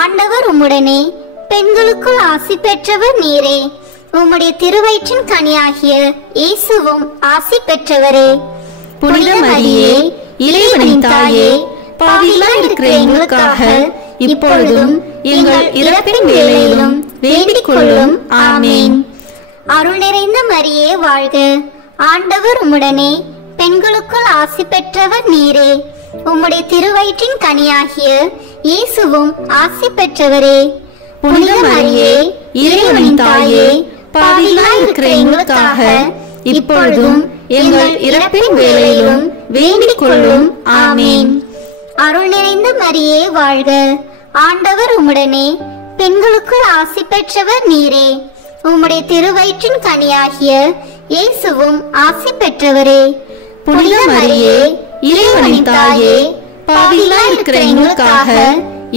ஆண்டவர் உம்முடனே, பெண்களுக்குள் ஆசி பெற்றவர் நீரே. உம்முடைய திருவயிற்றின் கனியாகிய இயேசுவும் ஆசி பெற்றவரே. புனித மரியே, இறைவனின் தாயே, பாவிகளாய் இருக்கிற எங்களுக்காக இப்பொழுதும் எங்கள் இறப்பின் வேளையிலும் வேண்டிக் கொள்ளும். ஆமேன். அருள் நிறைந்த மரியே வாழ்க. ஆண்டவர் உம்முடனே, பெண்களுக்குள் ஆசி பெற்றவர் நீரே. உம்முடைய திருவயிற்றின் கனியாகிய இயேசுவும் ஆசி பெற்றவரே. புனித மரியே, இறைவனின் தாயே, பாவிகளாய் இருக்கிற எங்களுக்காக இப்பொழுதும் எங்கள் இறப்பின் வேளையிலும் வேண்டிக் கொள்ளும். ஆமேன். அருள் நிறைந்த மரியே வாழ்க. ஆண்டவர் உம்முடனே, பெண்களுக்குள் ஆசி பெற்றவர் நீரே. உம்முடைய திருவயிற்றின் கனியாகிய இயேசுவும் ஆசி பெற்றவரே. புனித மரியே, இறைவனின் தாயே, பாவிகளாய் இருக்கிற எங்களுக்காக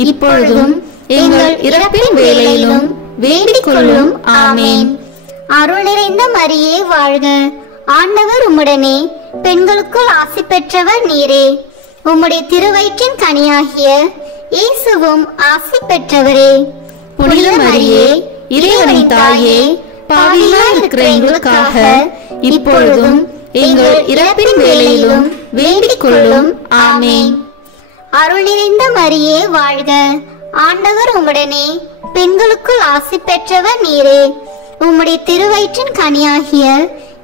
இப்பொழுதும் எங்கள் இறப்பின் வேளையிலும் வேண்டிக் கொள்ளும். ஆமேன். அருள் நிறைந்த மரியே வாழ்க. ஆண்டவர் உம்முடனே, பெண்களுக்குள் ஆசி பெற்றவர் நீரே. உம்முடைய திருவயிற்றின் கனியாகிய இயேசுவும் ஆசி பெற்றவரே. புனித மரியே, இறைவனின் தாயே, பாவிகளாய் இருக்கிற எங்களுக்காக இப்பொழுதும் எங்கள் இறப்பின் வேளையிலும் வேண்டிக் கொள்ளும். ஆமேன். அருள் நிறைந்த மரியே வாழ்க. ஆண்டவர் உம்முடனே, பெண்களுக்குள் ஆசி பெற்றவர் நீரே. உம்முடைய திருவயிற்றின் கனியாகிய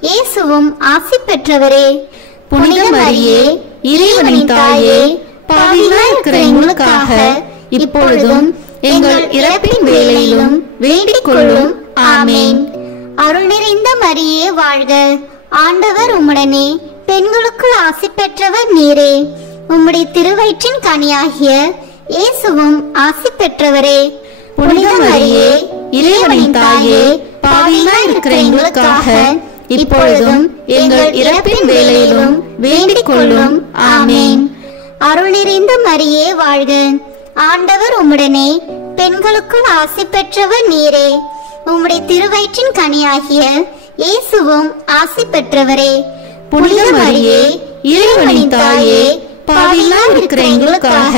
இயேசுவும் ஆசி பெற்றவரே. புனித மரியே, இறைவனின் தாயே, பாவிகளாய் இருக்கிற எங்களுக்காக இப்பொழுதும் எங்கள் இறப்பின் வேளையிலும் வேண்டிக் கொள்ளும். ஆமேன். அருள் நிறைந்த மரியே வாழ்க. ஆண்டவர் உம்முடனே, பெண்களுக்குள் ஆசி பெற்றவர் நீரே. உம்முடைய திருவயிற்றின் கனியாகிய இயேசுவும் ஆசி பெற்றவரே. புனித மரியே இறைவனின் தாயே பாவிகளாய் இருக்கிற எங்களுக்காக இப்பொழுதும் எங்கள் இறப்பின் வேளையிலும் வேண்டிக் கொள்ளும். ஆமேன். அருள் நிறைந்த மரியே வாழ்க. ஆண்டவர் உம்முடனே, பெண்களுக்குள் ஆசி பெற்றவர் நீரே. உம்முடைய திருவயிற்றின் கனியாகிய இயேசுவும் ஆசி பெற்றவரே. புனித மரியே இறைவனின் தாயே பாவிகளாய் இருக்கிற எங்களுக்காக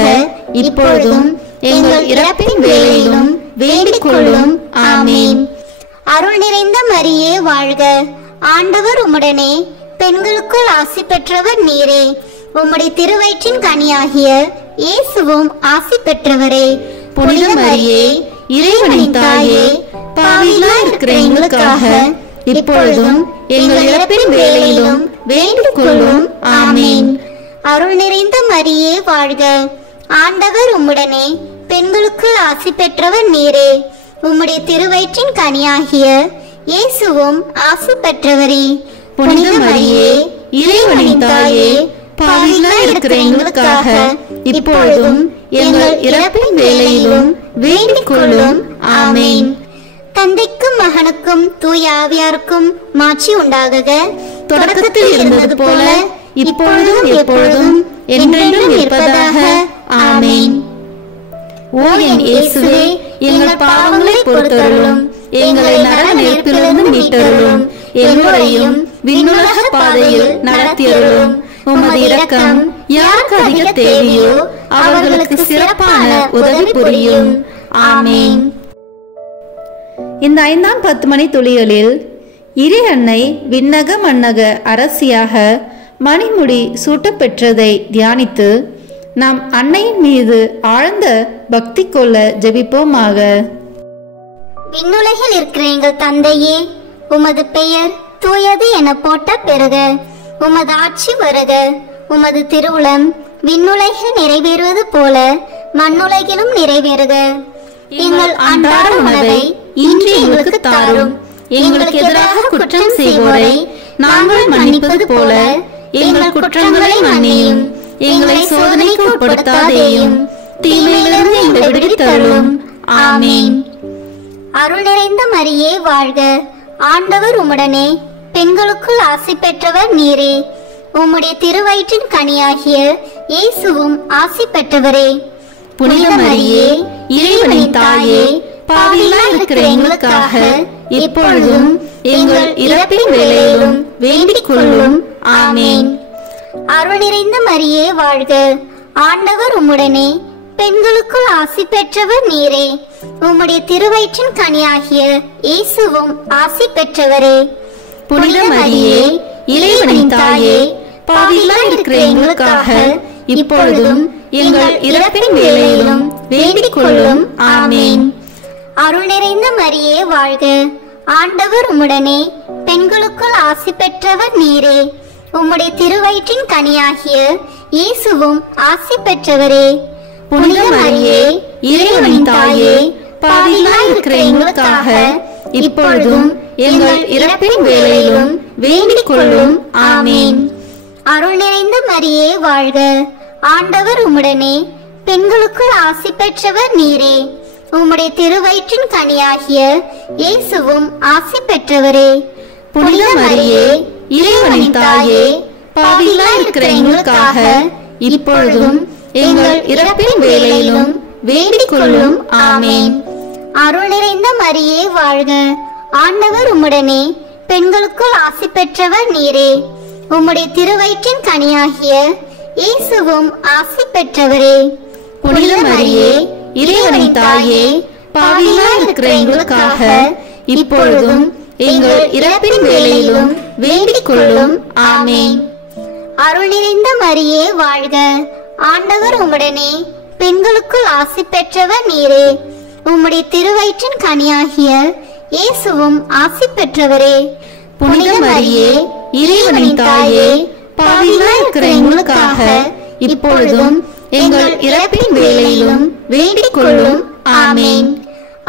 இப்பொழுதும் எங்கள் இறப்பின் வேளையிலும் வேண்டிக் கொள்ளும். ஆமேன். அருள் நிறைந்த மரியே வாழ்க. ஆண்டவர் உம்முடனே, பெண்களுக்குள் ஆசி பெற்றவர் நீரே. உம்முடைய திருவயிற்றின் கனியாகிய இயேசுவும் ஆசி பெற்றவரே. புனித மரியே இறைவனின் தாயே பாவிகளாய் இருக்கிற எங்களுக்காக இப்பொழுதும் எங்கள் இறப்பின் வேளையிலும் வேண்டிக் கொள்ளும். ஆமேன். அருள் நிறைந்த மரியே வாழ்க. ஆண்டவர் உம்முடனே, பெண்களுக்குள் ஆசி பெற்றவர் நீரே. உம்முடைய திருவயிற்றின் கனியாகிய இயேசுவும் ஆசி பெற்றவரே. புனித மரியே இறைவனின் தாயே பாவிகளாய் இருக்கிற எங்களுக்காக இப்பொழுதும் எங்கள் இறப்பின் வேளையிலும் வேண்டிக் கொள்ளும். ஆமேன். தந்தைக்கும் மகனுக்கும் தூய ஆவியாருக்கும் மாட்சி உண்டாகுக. தொடக்கத்தில் இருந்தது போல இப்பொழுதும் எப்பொழுதும் என்றென்றும் இருப்பதாக. ஆமேன். ஓ என் இயேசுவே, எங்கள் பாவங்களை பொறுத்தருளும், எங்களை நரக நெருப்பிலிருந்து மீட்டருளும், எல்லோரையும் விண்ணுலக பாதையில் நடத்தியருளும். உமது இரக்கம் யாருக்கு அதிக தேவையோ அவர்களுக்கு சிறப்பான உதவி புரியும். ஆமேன். இந்த 5ஆம் 10 மணி துளிகளில் இறை அன்னை விண்ணக மன்னக அரசியாக மணிமுடி சூட்டப்பெற்றதை தியானித்து நாம் அன்னையின் மீது ஆழ்ந்த பக்தி கொள்ள ஜெபிப்போமாக. விண்ணுலகில் இருக்கிற எங்கள் தந்தையே, உமது பெயர் தூயது என போட்ட பெறுக. உமது ஆட்சி வருக. உமது திருவுளம் விண்ணுலகில் நிறைவேறுவது போல மண்ணுலகிலும் நிறைவேறுக. எங்கள் அன்றாட உணவை இன்று எங்களுக்கு தாரும். எங்களுக்கு எதிராக குற்றம் செய்வோரை நாங்கள் மன்னிப்பது போல எங்கள் குற்றங்களை மன்னியும். எங்களை சோதனைக்கு உட்படுத்தாதேயும், தீமையிலிருந்து எங்களை விடுவித்தருளும். ஆமேன். அருள் நிறைந்த மரியே வாழ்க. ஆண்டவர் உம்முடனே, பெண்களுக்குள் ஆசி பெற்றவர் நீரே. உம்முடைய திருவயிற்றின் கனியாகிய இயேசுவும் ஆசி பெற்றவரே. புனித மரியே இறைவனின் தாயே பாவிகளாய் இருக்கிற எங்களுக்காக இப்பொழுதும் எங்கள் இறப்பின் வேளையிலும் வேண்டிக் கொள்ளும். ஆமேன். அருள் நிறைந்த மரியே வாழ்க. ஆண்டவர் உம்முடனே, பெண்களுக்குள் ஆசி பெற்றவர் நீரே. உம்முடைய திருவயிற்றின் கனியாகிய இயேசுவும் ஆசி பெற்றவரே. புனித மரியே இறைவனின் தாயே பாவிகளாய் இருக்கிற எங்களுக்காக இப்பொழுதும் எங்கள் இறப்பின் வேளையிலும் வேண்டிக் கொள்ளும். ஆமேன். அருள் நிறைந்த மரியே வாழ்க. ஆண்டவர் உம்முடனே, பெண்களுக்குள் ஆசி பெற்றவர் நீரே. உம்முடைய திருவயிற்றின் கனியாகிய இயேசுவும் ஆசி பெற்றவரே. புனித மரியே இறைவனின் தாயே பாவிகளாய் இருக்கிற எங்களுக்காக இப்பொழுதும் எங்கள் இறப்பின் வேளையிலும் வேண்டிக் கொள்ளும். ஆமேன். அருள் நிறைந்த மரியே வாழ்க. ஆண்டவர் உம்முடனே, பெண்களுக்குள் ஆசி பெற்றவர் நீரே. உம்முடைய திருவயிற்றின் கனியாகிய இயேசுவும் ஆசி பெற்றவரே. புனித மரியே இறைவனின் தாயே பாவிகளாய் இருக்கிற எங்களுக்காக இப்பொழுதும் எங்கள் இறப்பின் வேளையிலும் வேண்டிக் கொள்ளும். ஆமேன். அருள் நிறைந்த மரியே வாழ்க. ஆண்டவர் உம்முடனே, பெண்களுக்குள் ஆசி பெற்றவர் நீரே. உம்முடைய திருவயிற்றின் கனியாகிய இயேசுவும் ஆசி பெற்றவரே. புனித மரியே இறைவனின் தாயே பாவிகளாய் இருக்கிற எங்களுக்காக இப்பொழுதும் எங்கள் இறப்பின் வேளையிலும் வேண்டிக் கொள்ளும். ஆமேன். அருள் நிறைந்த மரியே வாழ்க. ஆண்டவர் உம்முடனே, பெண்களுக்குள் ஆசி பெற்றவர் நீரே. உம்முடைய திருவயிற்றின் கனியாகிய இயேசுவும் ஆசி பெற்றவரே. புனித மரியே இறைவனின் தாயே பாவிகளாய் இருக்கிற எங்களுக்காக இப்பொழுதும் எங்கள் இறப்பின் வேளையிலும் வேண்டிக் கொள்ளும். ஆமேன்.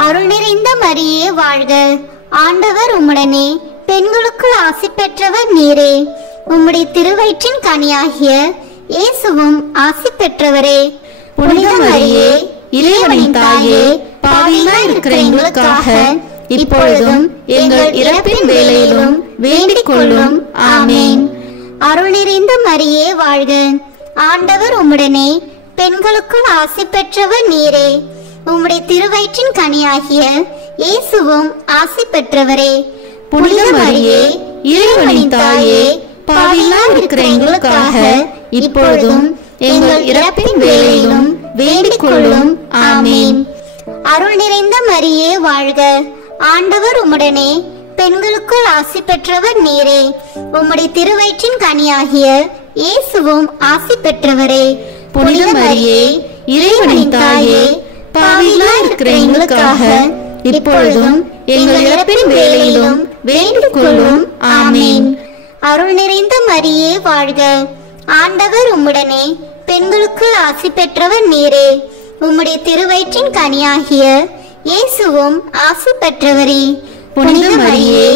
அருள் நிறைந்த மரியே வாழ்க. ஆண்டவர் உம்முடனே, பெண்களுக்குள் ஆசி பெற்றவர் நீரே. உம்முடைய திருவயிற்றின் கனியாகிய இயேசுவும் ஆசி பெற்றவரே. புனித மரியே இறைவனின் தாயே பாவிகளாய் இருக்கிற எங்களுக்காக இப்பொழுதும் எங்கள் இறப்பின் வேளையிலும் வேண்டிக் கொள்ளும். ஆமேன். அருள் நிறைந்த மரியே வாழ்க, ஆண்டவர் உம்முடனே, பெண்களுக்குள் ஆசி பெற்றவர் நீரே. உம்முடைய திருவயிற்றின் கனியாகிய இயேசுவும் ஆசி பெற்றவரே. புனித மரியே, இறைவனின் தாயே, பாவிகளாய் இருக்கிற எங்களுக்காக இப்பொழுதும் எங்கள் இறப்பின் வேளையிலும் வேண்டிக் கொள்ளும். ஆமேன். அருள் நிறைந்த மரியே வாழ்க, ஆண்டவர் உம்முடனே, பெண்களுக்குள் ஆசி பெற்றவர் நீரே. உம்முடைய திருவயிற்றின் கனியாகிய இயேசுவும் ஆசி பெற்றவரே. புனித மரியே, இறைவனின் தாயே, பாவிகளாய் இருக்கிற எங்களுக்காக இப்பொழுதும் எங்கள் இறப்பின் வேளையிலும் வேண்டிக் கொள்ளும். ஆமேன். அருள் நிறைந்த மரியே வாழ்க, ஆண்டவர் உம்முடனே, பெண்களுக்குள் ஆசி பெற்றவர் நீரே. உம்முடைய திருவயிற்றின் கனியாகிய இயேசுவும் ஆசி பெற்றவரே. புனித மரியே,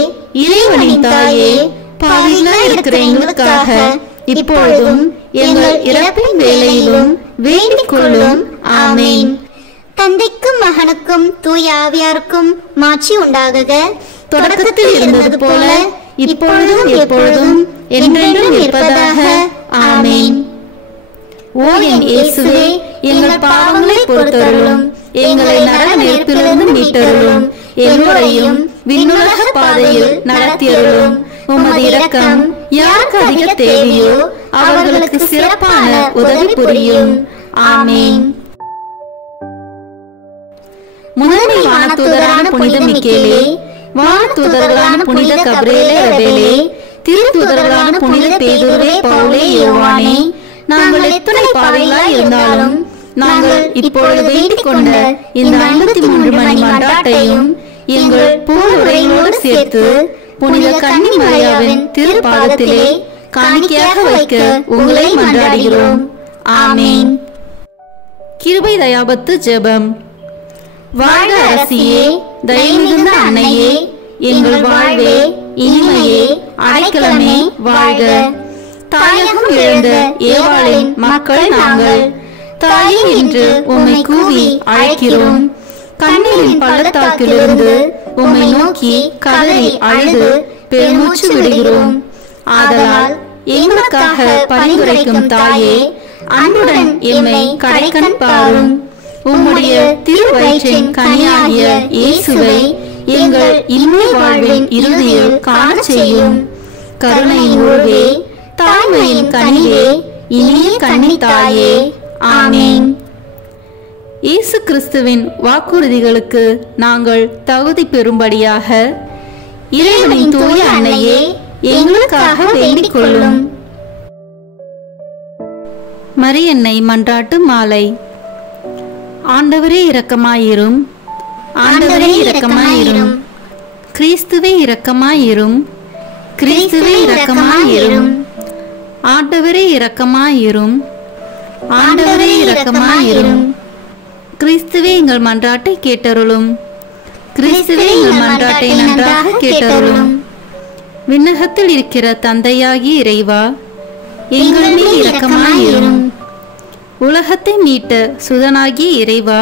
இறைவனின் தாயே, பாவிகளாய் இருக்கிற எங்களுக்காக இப்பொழுதும் எங்கள் இறப்பின் வேளையிலும் வேண்டிக் கொள்ளும். ஆமேன். தந்தைக்கும் மகனுக்கும் தூய ஆவியாருக்கும் மாட்சி உண்டாகுக. தொடக்கத்தில் இருந்தது போல இப்பொழுதும் எப்பொழுதும் என்றென்றும் இருப்பதாக. ஆமேன். ஓ என் இயேசுவே, எங்கள் பாவங்களை பொறுத்தருளும், எங்களை நரக நெருப்பிலிருந்து மீட்டருளும், எல்லோரையும் விண்ணுலக பாதையில் நடத்தியருளும். உமது இரக்கம் யாருக்கு அதிக தேவையோ அவர்களுக்கு சிறப்பான உதவி புரியும். ஆமேன். முதன்மை வானதூதரான புனித மிக்கேலே, வானதூதர்களான புனித கபிரியேலே ரபேலே, திருத்தூதர்களான புனித பேதுருவே, பவுலே, யோவானே, நாங்கள் எத்தனை பாவிகளாய் இருந்தாலும் நாங்கள் இப்பொழுது வேண்டிக் கொண்ட இந்த 53 மணி மன்றாட்டையும் எங்கள் பூவுரைகளோடு சேர்த்து புனித கன்னி மரியாவின் திருப்பாதத்திலே காணிக்கையாக வைக்க உங்களை மன்றாடுகிறோம். ஆமேன். கிருபை தயாபத்து ஜெபம். வாழ்க அரசியே, தயை மிகுந்த அன்னையே, எங்கள் வாழ்வே, இனிமையே, அடைக்கலமே வாழ்க. தாயகம் இழந்த ஏவாளின் மக்கள் நாங்கள், தாயே என்று உம்மை கூவி அழைக்கிறோம். கண்ணீரின் பள்ளத்தாக்கிலிருந்து உம்மை நோக்கி கதறி அழுது பெருமூச்சு விடுகிறோம். ஆதலால் எங்களுக்காக பரிந்துரைக்கும் தாயே, அன்புடன் எம்மை கடைக்கண் பாரும். உம்முடைய திருவயிற்றின் கனியாகிய இயேசுவை எங்கள் இன்மை வாழ்வின் இறுதியில் காண செய்யும். கருணையின் உருவே, தாய்மையின் கனியே, இனிய கன்னி தாயே. ஆமேன். இயேசு கிறிஸ்துவின் வாக்குறுதிகளுக்கு நாங்கள் தகுதி பெறும்படியாக இறைவனின் தூய அன்னையே, எங்களுக்காக வேண்டிக் கொள்ளும். மரியன்னை மன்றாட்டு மாலை. ஆண்டவரே இரக்கமாயிரும், ஆண்டவரே இரக்கமாயிரும், கிறிஸ்துவே இரக்கமாயிரும், கிறிஸ்துவே இரக்கமாயிரும், ஆண்டவரே இரக்கமாயிரும், ஆண்டவரே இரக்கமாயிரும், கிறிஸ்துவே எங்கள் மன்றாட்டை கேட்டருளும், கிறிஸ்துவே எங்கள் மன்றாட்டை நன்றாக கேட்டருளும். விண்ணகத்தில் இருக்கிற தந்தையாகிய இறைவா, எங்கள் மேல் இரக்கமாயிரும். உலகத்தை மீட்ட சுதனாகிய இறைவா,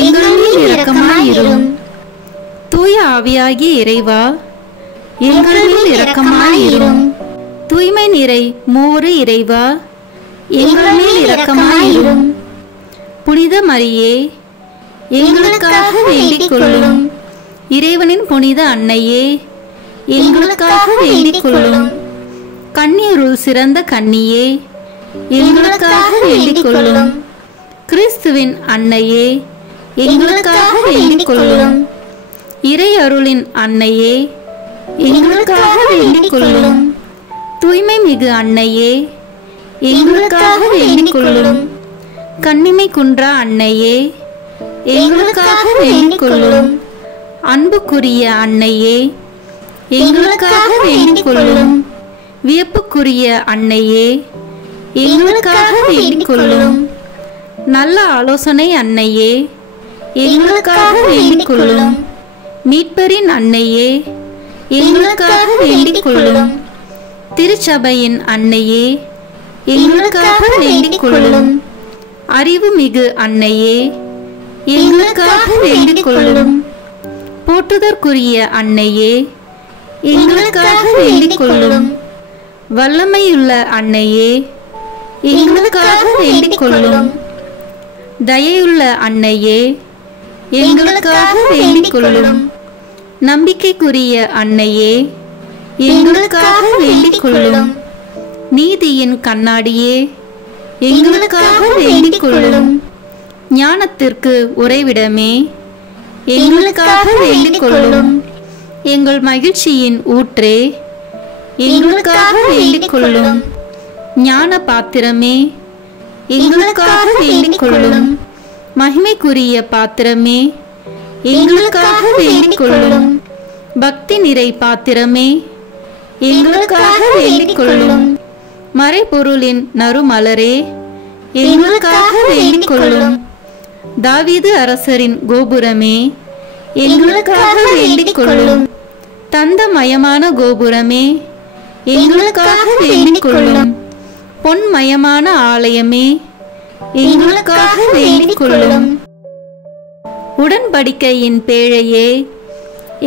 எங்கள் மேல் இரக்கமாயிரும். தூய ஆவியாகிய இறைவா, எங்கள் மேல் இரக்கமாயிரும். தூய்மை நிறை மூவரு இறைவா, எங்கள் மேல் இரக்கமாயிரும். புனித மரியே, எங்களுக்காக வேண்டிக் கொள்ளும். இறைவனின் புனித அன்னையே, எங்களுக்காக வேண்டிக் கொள்ளும். கன்னியருள் சிறந்த கன்னியே, எங்களுக்காக வேண்டிக் கொள்ளும். கிறிஸ்துவின் அன்னையே, எங்களுக்காக வேண்டிக் கொள்ளும். இறை அருளின் அன்னையே, எங்களுக்காக வேண்டிக் கொள்ளும். தூய்மை மிகு அன்னையே, எங்களுக்காக வேண்டிக் கொள்ளும். கன்னிமை குன்றா அன்னையே, எங்களுக்காக வேண்டிக் கொள்ளும். அன்புக்குரிய அன்னையே, எங்களுக்காக வேண்டிக் கொள்ளும். வியப்புக்குரிய அன்னையே, எங்களுக்காக வேண்டிக் கொள்ளும். நல்ல ஆலோசனை அன்னையே, எங்களுக்காக வேண்டிக் கொள்ளும். மீட்பரின் அன்னையே, எங்களுக்காக வேண்டிக் கொள்ளும். திருச்சபையின் அன்னையே, எங்களுக்காக வேண்டிக் கொள்ளும். அறிவு மிகு அன்னையே, எங்களுக்காக வேண்டிக் கொள்ளும். போற்றுதற்குரிய அன்னையே, எங்களுக்காக வேண்டிக் கொள்ளும். வல்லமையுள்ள அன்னையே, எங்களுக்காக வேண்டிக் கொள்ளும். தயையுள்ள அன்னையே, எங்களுக்காக வேண்டிக் கொள்ளும். நம்பிக்கைக்குரிய அன்னையே, எங்களுக்காக வேண்டிக் கொள்ளும். நீதியின் கண்ணாடியே, எங்களுக்காக வேண்டிக் கொள்ளும். ஞானத்திற்கு உறைவிடமே, எங்களுக்காக வேண்டிக் கொள்ளும். எங்கள் மகிழ்ச்சியின் ஊற்றே, எங்களுக்காக வேண்டிக் கொள்ளும். ஞான பாத்திரமே, எங்களுக்காக வேண்டிக் கொள்ளும். மகிமைக்குரிய பாத்திரமே, எங்களுக்காக வேண்டிக் கொள்ளும். பக்தி நிறை பாத்திரமே, எங்களுக்காக வேண்டிக் கொள்ளும். மறைபொருளின் நறுமலரே, எங்களுக்காக வேண்டிக் கொள்ளும். தாவீது அரசரின் கோபுரமே, எங்களுக்காக வேண்டிக் கொள்ளும். தந்தமயமான கோபுரமே, எங்களுக்காக வேண்டிக் கொள்ளும். பொன்மயமான ஆலயமே, எங்களுக்காக வேண்டிக் கொள்ளும். உடன்படிக்கையின் பேழையே,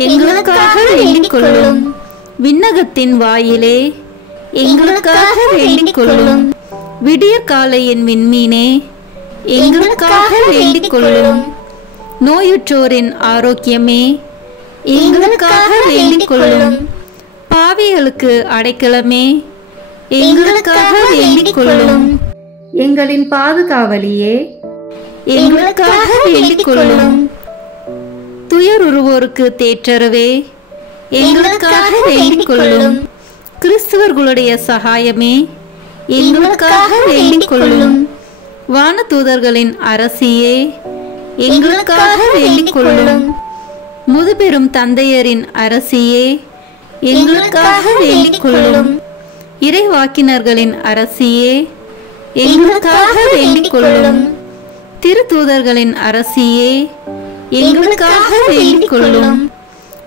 எங்களுக்காக வேண்டிக் கொள்ளும். விண்ணகத்தின் வாயிலே, எங்களுக்காக வேண்டிக் கொள்ளும். விடியற்காலையின் விண்மீனே, எங்களுக்காக வேண்டிக் கொள்ளும். நோயுற்றோரின் ஆரோக்கியமே, எங்களுக்காக வேண்டிக் கொள்ளும். பாவிகளுக்கு அடைக்கலமே, எங்களுக்காக வேண்டிக் கொள்ளும். எங்களின் பாதுகாவலியே, எங்களுக்காக வேண்டிக் கொள்ளும். துயருருவோருக்கு தேற்றரவே, எங்களுக்காக வேண்டிக் கொள்ளும். கிறிஸ்துவர்களுடைய சகாயமே, எங்களுக்காக வேண்டிக் கொள்ளும். வானதூதர்களின் அரசியே, எங்களுக்காக வேண்டிக் கொள்ளும். முதுபெரும் தந்தையரின் அரசியே, எங்களுக்காக வேண்டிக் கொள்ளும். இறைவாக்கினர்களின் அரசியே, எங்களுக்காக வேண்டிக் கொள்ளும். திருத்தூதர்களின் அரசியே, எங்களுக்காக வேண்டிக் கொள்ளும்.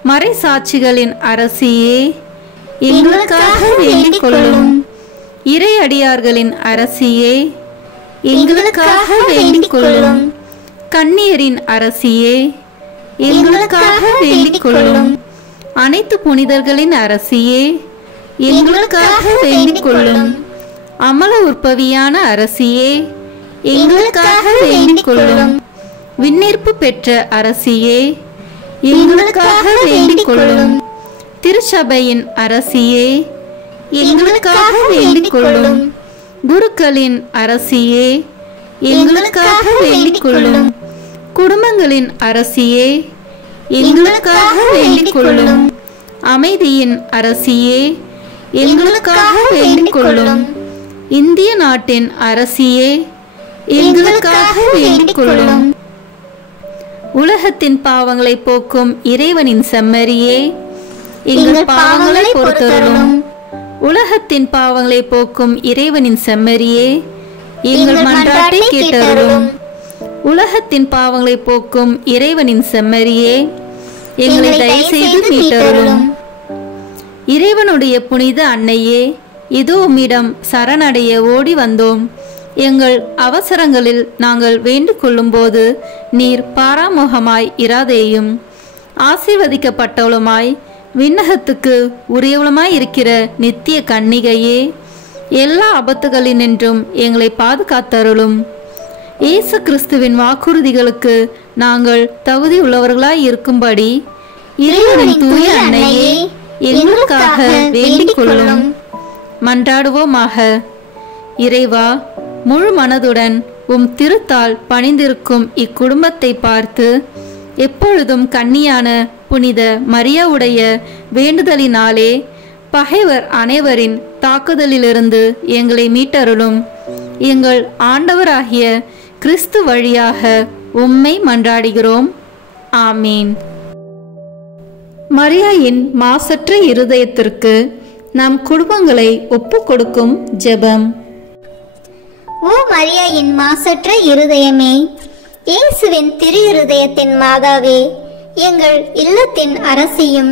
மறைசாட்சிகளின் அரசியே, எங்களுக்காக வேண்டிக் கொள்ளும். இறையடியார்களின் அரசியே, எங்களுக்காக வேண்டிக் கொள்ளும். கன்னியரின் அரசியே, எங்களுக்காக வேண்டிக் கொள்ளும். அனைத்து புனிதர்களின் அரசியே, எங்களுக்காக வேண்டிக் கொள்ளும். அமல உற்பவியான அரசியே, எங்களுக்காக வேண்டிக் கொள்ளும். விண்ணேற்பு பெற்ற அரசியே, எங்களுக்காக வேண்டிக் கொள்ளும். திருச்சபையின் அரசியே, எங்களுக்காக வேண்டிக் கொள்ளும். குருக்களின் அரசியே, எங்களுக்காக வேண்டிக் கொள்ளும். குடும்பங்களின் அரசியே, எங்களுக்காக வேண்டிக் கொள்ளும். அமைதியின் அரசியே, எங்களுக்காக வேண்டிக் கொள்ளும். இந்திய நாட்டின் அரசியே, எங்களுக்காக வேண்டிக் கொள்ளும். உலகத்தின் பாவங்களை போக்கும் இறைவனின் செம்மறியே, எங்கள் பாவங்களை பொறுத்தருளும். உலகத்தின் பாவங்களை போக்கும் இறைவனின் செம்மறியே, எங்கள் மன்றாட்டை கேட்டருளும். உலகத்தின் பாவங்களை போக்கும் இறைவனின் செம்மறியே, எங்களை தயவு செய்து மீட்டருளும். இறைவனுடைய புனித அன்னையே, இதோ உம்மிடம் சரணடைய ஓடி வந்தோம். எங்கள் அவசரங்களில் நாங்கள் வேண்டிக் கொள்ளும் போது நீர் பாராமுகமாய் இராதேயும். ஆசீர்வதிக்கப்பட்டவளுமாய் விண்ணகத்துக்கு உரியவளுமாய் இருக்கிற நித்திய கன்னிகையே, எல்லா ஆபத்துகளினின்றும் எங்களை பாதுகாத்தருளும். இயேசு கிறிஸ்துவின் வாக்குறுதிகளுக்கு நாங்கள் தகுதி உள்ளவர்களாய் இருக்கும்படி இறைவனின் தூய அன்னையே, எங்களுக்காக வேண்டிக் கொள்ளும். மன்றாடுவோமாக. இறைவா, முழு மனதுடன் உம் திருத்தால் பணிந்திருக்கும் இக்குடும்பத்தை பார்த்து எப்பொழுதும் கன்னியான புனித மரியாவுடைய வேண்டுதலினாலே பகைவர் அனைவரின் தாக்குதலிலிருந்து எங்களை மீட்டருளும். எங்கள் ஆண்டவராகிய கிறிஸ்து வழியாக உம்மை மன்றாடுகிறோம். ஆமீன். மரியாயின் மாசற்ற இருதயத்திற்கு நம் குடும்பங்களை ஒப்புக் கொடுக்கும் ஜெபம். ஓ மரியாயின் மாசற்ற இருதயமே, இயேசுவின் திரு இருதயத்தின் மாதாவே, எங்கள் இல்லத்தின் அரசியும்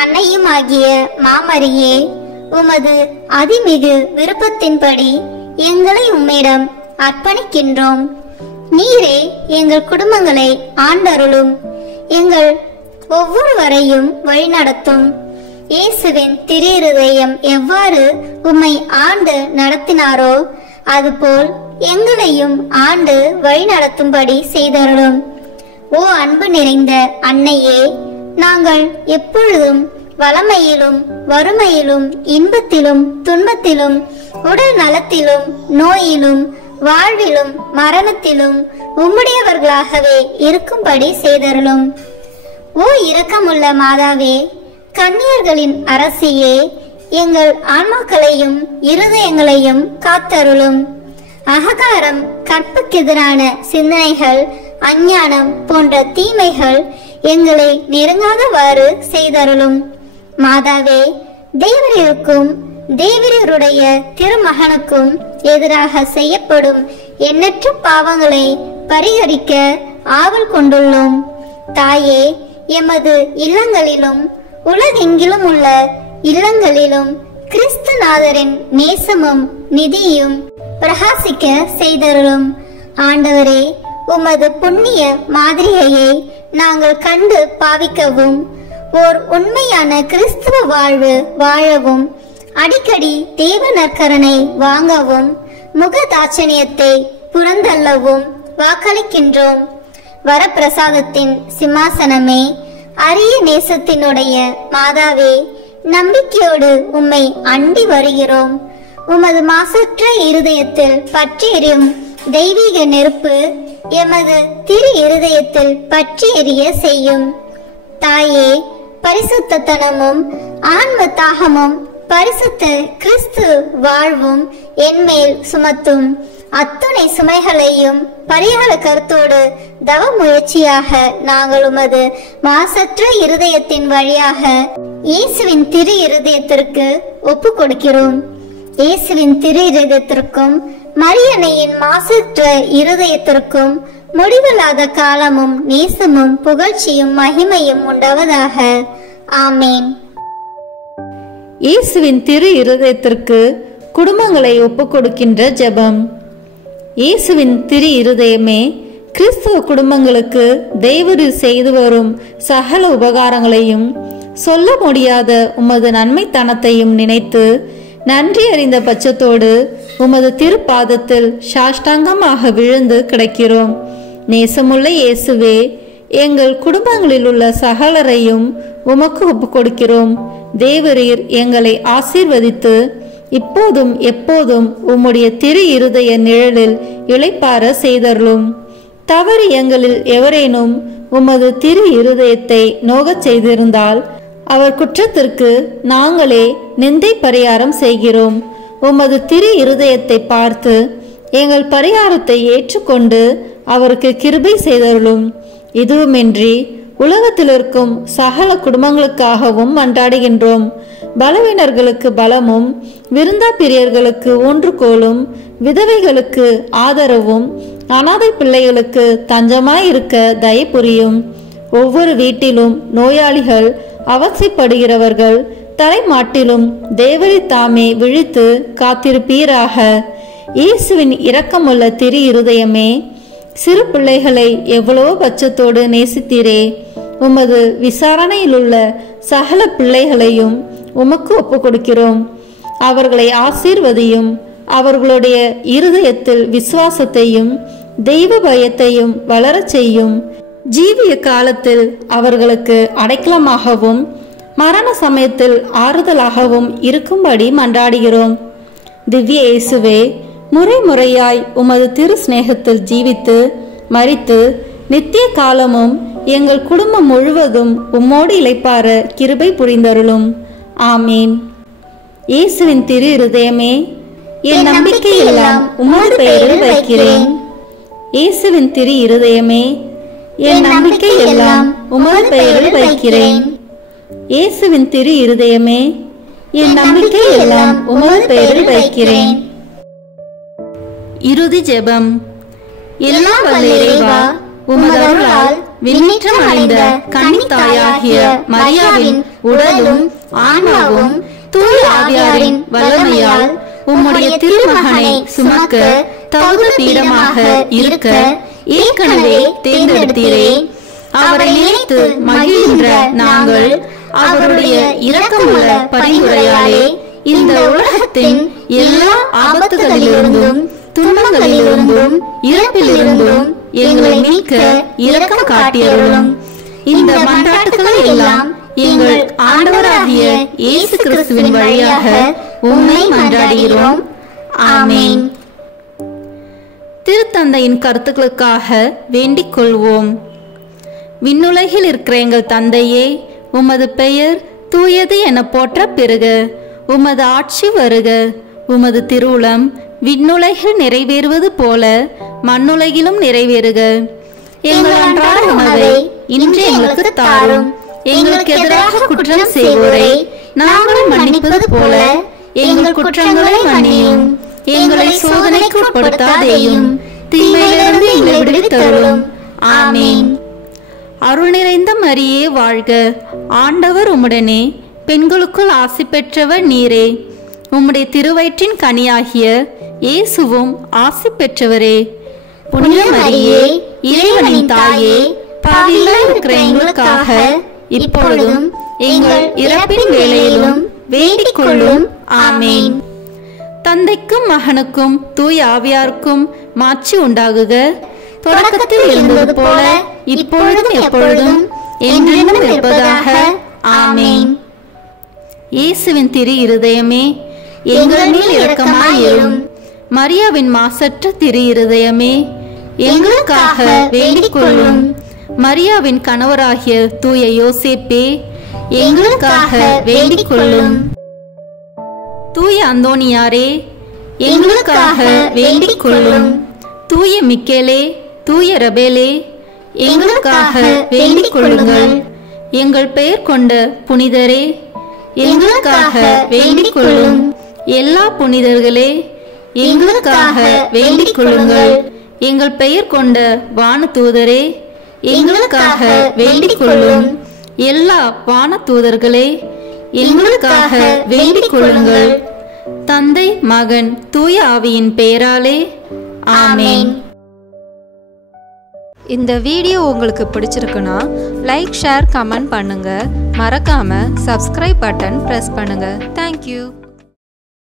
அன்னையும் ஆகிய மாமரியே, உமது அதிமிகு விருப்பத்தின்படி எங்களை உம்மிடம் அர்ப்பணிக்கின்றோம். நீரே எங்கள் குடும்பங்களை ஆண்டருளும். எங்கள் ஒவ்வொருவரையும் வழிநடத்தும். இயேசுவின் திரு இருதயம் எவ்வாறு உம்மை ஆண்டு நடத்தினாரோ அதுபோல் எங்களையும் ஆண்டு வழிநடத்தும்படி செய்தருளும். ஓ அன்பு நிறைந்த அன்னையே, நாங்கள் எப்பொழுதும் வளமையிலும் வறுமையிலும் இன்பத்திலும் துன்பத்திலும் உடல் நலத்திலும் நோயிலும் வாழ்விலும் மரணத்திலும் உம்முடையவர்களாகவே இருக்கும்படி செய்தருளும். ஓ இரக்கமுள்ள மாதாவே, கன்னியர்களின் அரசியே, எங்கள் ஆன்மாக்களையும் இருதயங்களையும் காத்தருளும். அகங்காரம், கற்புக்கெதிரான சிந்தனைகள், அஞ்ஞானம் போன்ற தீமைகள் எங்களை நெருங்காதவாறு செய்தருளும். மாதாவே, தேவரீருக்கும் தேவரீருடைய திருமகனுக்கும் எதிராக செய்யப்படும் எண்ணற்ற பாவங்களை பரிகரிக்க ஆவல் கொண்டுள்ளோம். தாயே, எமது இல்லங்களிலும் உலகெங்கிலும் உள்ள இல்லங்களிலும் கிறிஸ்துநாதரின் நேசமும் நிதியும் பிரகாசிக்க செய்தருளும். ஆண்டவரே, உமது புண்ணிய மாதிரியை நாங்கள் கண்டு பாவிக்கவும், ஓர் உண்மையான கிறிஸ்துவ வாழ்வு வாழவும், அடிக்கடி தேவ நற்கரனை வாங்கவும், முகதாட்சணியத்தை புறந்தள்ளவும் வாக்களிக்கின்றோம். வரப்பிரசாதத்தின் சிம்மாசனமே, அரிய நேசத்தினுடைய மாதாவே, நம்பிக்கையோடு உம்மை அண்டி வருகிறோம். உமது மாசற்ற இருதயத்தில் பற்றி எரியும் தெய்வீக நெருப்பு எமது திரு இருதயத்தில் பற்றி எரிய செய்யும். தாயே, பரிசுத்தனமும் ஆன்ம தாகமும் பரிசுத்த கிறிஸ்து வாழ்வும் என்மேல் சுமத்தும். அத்துணை சுமைகளையும் பரிகார கருத்தோடு தவ முயற்சியாக நாங்கள் உமது மாசற்ற இருதயத்தின் வழியாக இயேசுவின் திரு இருதயத்திற்கு ஒப்பு கொடுக்கிறோம். இயேசுவின் திரு இருதயத்திற்கும் மரியன்னையின் மாசற்ற இருதயத்திற்கும் முடிவில்லாத காலமும் நேசமும் புகழ்ச்சியும் மகிமையும் உண்டாவதாக. ஆமேன். இயேசுவின் திரு இருதயத்திற்கு குடும்பங்களை ஒப்புக் கொடுக்கின்ற ஜெபம். இயேசுவின் திரு இருதயமே, கிறிஸ்துவ குடும்பங்களுக்கு தேவரீர் செய்து வரும் சகல உபகாரங்களையும் சொல்ல முடியாத உமது நன்மைத்தனத்தையும் நினைத்து நன்றி அறிந்த பட்சத்தோடு உமது திருப்பாதத்தில் சாஷ்டாங்கமாக விழுந்து கிடக்கிறோம். நேசமுள்ள இயேசுவே, எங்கள் குடும்பங்களில் உள்ள சகலரையும் உமக்கு ஒப்புக் கொடுக்கிறோம். தேவரீர் எங்களை ஆசீர்வதித்து இப்போதும் எப்போதும் உம்முடைய திரு இருதய நிழலில் இளைப்பார செய்தருளும். தவறு எங்களில் எவரேனும் உமது திரு இருதயத்தை நோகச் செய்திருந்தால் அவர் குற்றத்திற்கு நாங்களே நிந்தை பரிகாரம் செய்கிறோம். உமது திரு இருதயத்தை பார்த்து எங்கள் பரிகாரத்தை ஏற்றுக்கொண்டு அவருக்கு கிருபை செய்தருளும். இதுவுமின்றி உலகத்தில் இருக்கும் சகல குடும்பங்களுக்காகவும் மன்றாடுகின்றோம். பலவீனர்களுக்கு பலமும், விருந்தா பிரியர்களுக்கு ஊன்றுகோலும், விதவைகளுக்கு ஆதரவும், அனாதை பிள்ளைகளுக்கு தஞ்சமாயிருக்க தயை புரியும். ஒவ்வொரு வீட்டிலும் நோயாளிகள், அவசியப்படுகிறவர்கள் தலைமாட்டிலும் தேவரி தாமே விழித்து காத்திருப்பீராக. இயேசுவின் இரக்கமுள்ள திரு இருதயமே, சிறு பிள்ளைகளை எவ்வளவோ பட்சத்தோடு நேசித்தீரே. உமது விசாரணையில் உள்ள சகல பிள்ளைகளையும் உமக்கு ஒப்புக் கொடுக்கிறோம். அவர்களை ஆசீர்வதியும். அவர்களுடைய இருதயத்தில் விசுவாசத்தையும் தெய்வ பயத்தையும் வளரச் செய்யும். ஜீவிய காலத்தில் அவர்களுக்கு அடைக்கலமாகவும் மரண சமயத்தில் ஆறுதலாகவும் இருக்கும்படி மன்றாடுகிறோம். திவ்ய இயேசுவே, முறை முறையாய் உமது திரு சிநேகத்தில் ஜீவித்து மரித்து நித்திய காலமும் எங்கள் குடும்பம் முழுவதும் உம்மோடு இளைப்பார கிருபை புரிந்தருளும். ஆமீன். இயேசுவின் திரு இருதயமே, என் நம்பிக்கை எல்லாம் உமது பெயரில் வைக்கிறேன். இயேசுவின் திரு இருதயமே, என் நம்பிக்கை எல்லாம் உமது பெயரில் வைக்கிறேன். இயேசுவின் திரு இருதயமே, என் நம்பிக்கை எல்லாம் உமது பெயரில் வைக்கிறேன். இறுதி ஜெபம். எல்லாம் வல்ல இறைவா, உமது அருளால் விண்ணேற்றம் அடைந்த கன்னித்தாயாகிய மரியாவின் உடலும் ஆன்மாவும் தூய ஆவியாரின் வல்லமையால் உம்முடைய திருமகனை சுமக்க தகுந்த பீடமாக இருக்க ஏற்கனவே தேர்ந்தெடுத்தீரே. அவரை நினைத்து மகிழ்கின்ற நாங்கள் அவருடைய இரக்கமுள்ள பரிந்துரையாலே இந்த உலகத்தின் எல்லா ஆபத்துகளிலிருந்தும் துன்பங்களிலிருந்தும் இறப்பிலிருந்தும் எங்களை மீட்க இரக்கம் காட்டியருளும். இந்த மன்றாட்டுகளை எல்லாம் எங்கள் ஆண்டவராகிய இயேசு கிறிஸ்துவின் வழியாக உம்மை மன்றாடுகிறோம். ஆமென். திருத்தந்தையின் கருத்துக்களுக்காக வேண்டிக் கொள்வோம். விண்ணுலகில் இருக்கிற எங்கள் தந்தையே, உமது பெயர் தூயது என போற்ற பெறுக. உமது ஆட்சி வருக. உமது திருவுளம் விண்ணுலகில் நிறைவேறுவது போல மண்ணுலகிலும் நிறைவேறுக. எங்கள் அன்றாட உணவை இன்று எங்களுக்கு தாரும். எங்களுக்கு எதிராக குற்றம் செய்வோரை நாங்கள் மன்னிப்பது போல எங்கள் குற்றங்களை மன்னியும். எங்களை சோதனைக்கு உட்படுத்தாதேயும், தீமையிலிருந்து எங்களை விடுவித்தருளும். ஆமென். அருள் நிறைந்த மரியே வாழ்க. ஆண்டவர் உம்முடனே, பெண்களுக்குள் ஆசி பெற்றவர் நீரே. உம்முடைய திருவயிற்றின் கனியாகிய இயேசுவும் ஆசி பெற்றவரே. புனித மரியே, இறைவனின் தாயே, பாவிகளாய் இருக்கிற எங்களுக்காக இப்பொழுதும் எங்கள் இறப்பின் வேளையிலும் வேண்டிக் கொள்ளும். ஆமென். தந்தைக்கும் மகனுக்கும் தூய ஆவியாருக்கும் மாட்சி உண்டாகுக. தொடக்கத்தில் இருந்தது போல இப்பொழுதும் எப்பொழுதும் என்றென்றும் இருப்பதாக. ஆமென். இயேசுவின் திரு இருதயமே, எங்கள் மேல் இரக்கமாயிரும். மரியாவின் மாசற்ற திரு இருதயமே, எங்களுக்காக வேண்டிக் கொள்ளும். மரியாவின் கணவராகிய தூய யோசேப்பே, எங்களுக்காக வேண்டிக் கொள்ளும். தூய அந்தோனியாரே, எங்களுக்காக வேண்டிக் கொள்ளும். தூய மிக்கேலே, தூய ரபேலே, எங்களுக்காக வேண்டிக் கொள்ளுங்கள். எங்கள் பெயர் கொண்ட புனிதரே, எங்களுக்காக வேண்டிக் கொள்ளும். எல்லா புனிதர்களே, எங்களுக்காக வேண்டிக் கொள்ளுங்கள். எங்கள் பெயர் கொண்ட வானதூதரே, எங்களுக்காக வேண்டிக் கொள்ளும். எல்லா வானதூதர்களே, எங்களுக்காக வேண்டிக் கொள்ளுங்கள். தந்தை, மகன், தூய ஆவியின் பெயராலே. ஆமென். இந்த வீடியோ உங்களுக்கு பிடிச்சிருக்குன்னா லைக், ஷேர், கமெண்ட் பண்ணுங்க. மறக்காம சப்ஸ்கிரைப் பட்டன் பிரஸ் பண்ணுங்க. தேங்க்யூ.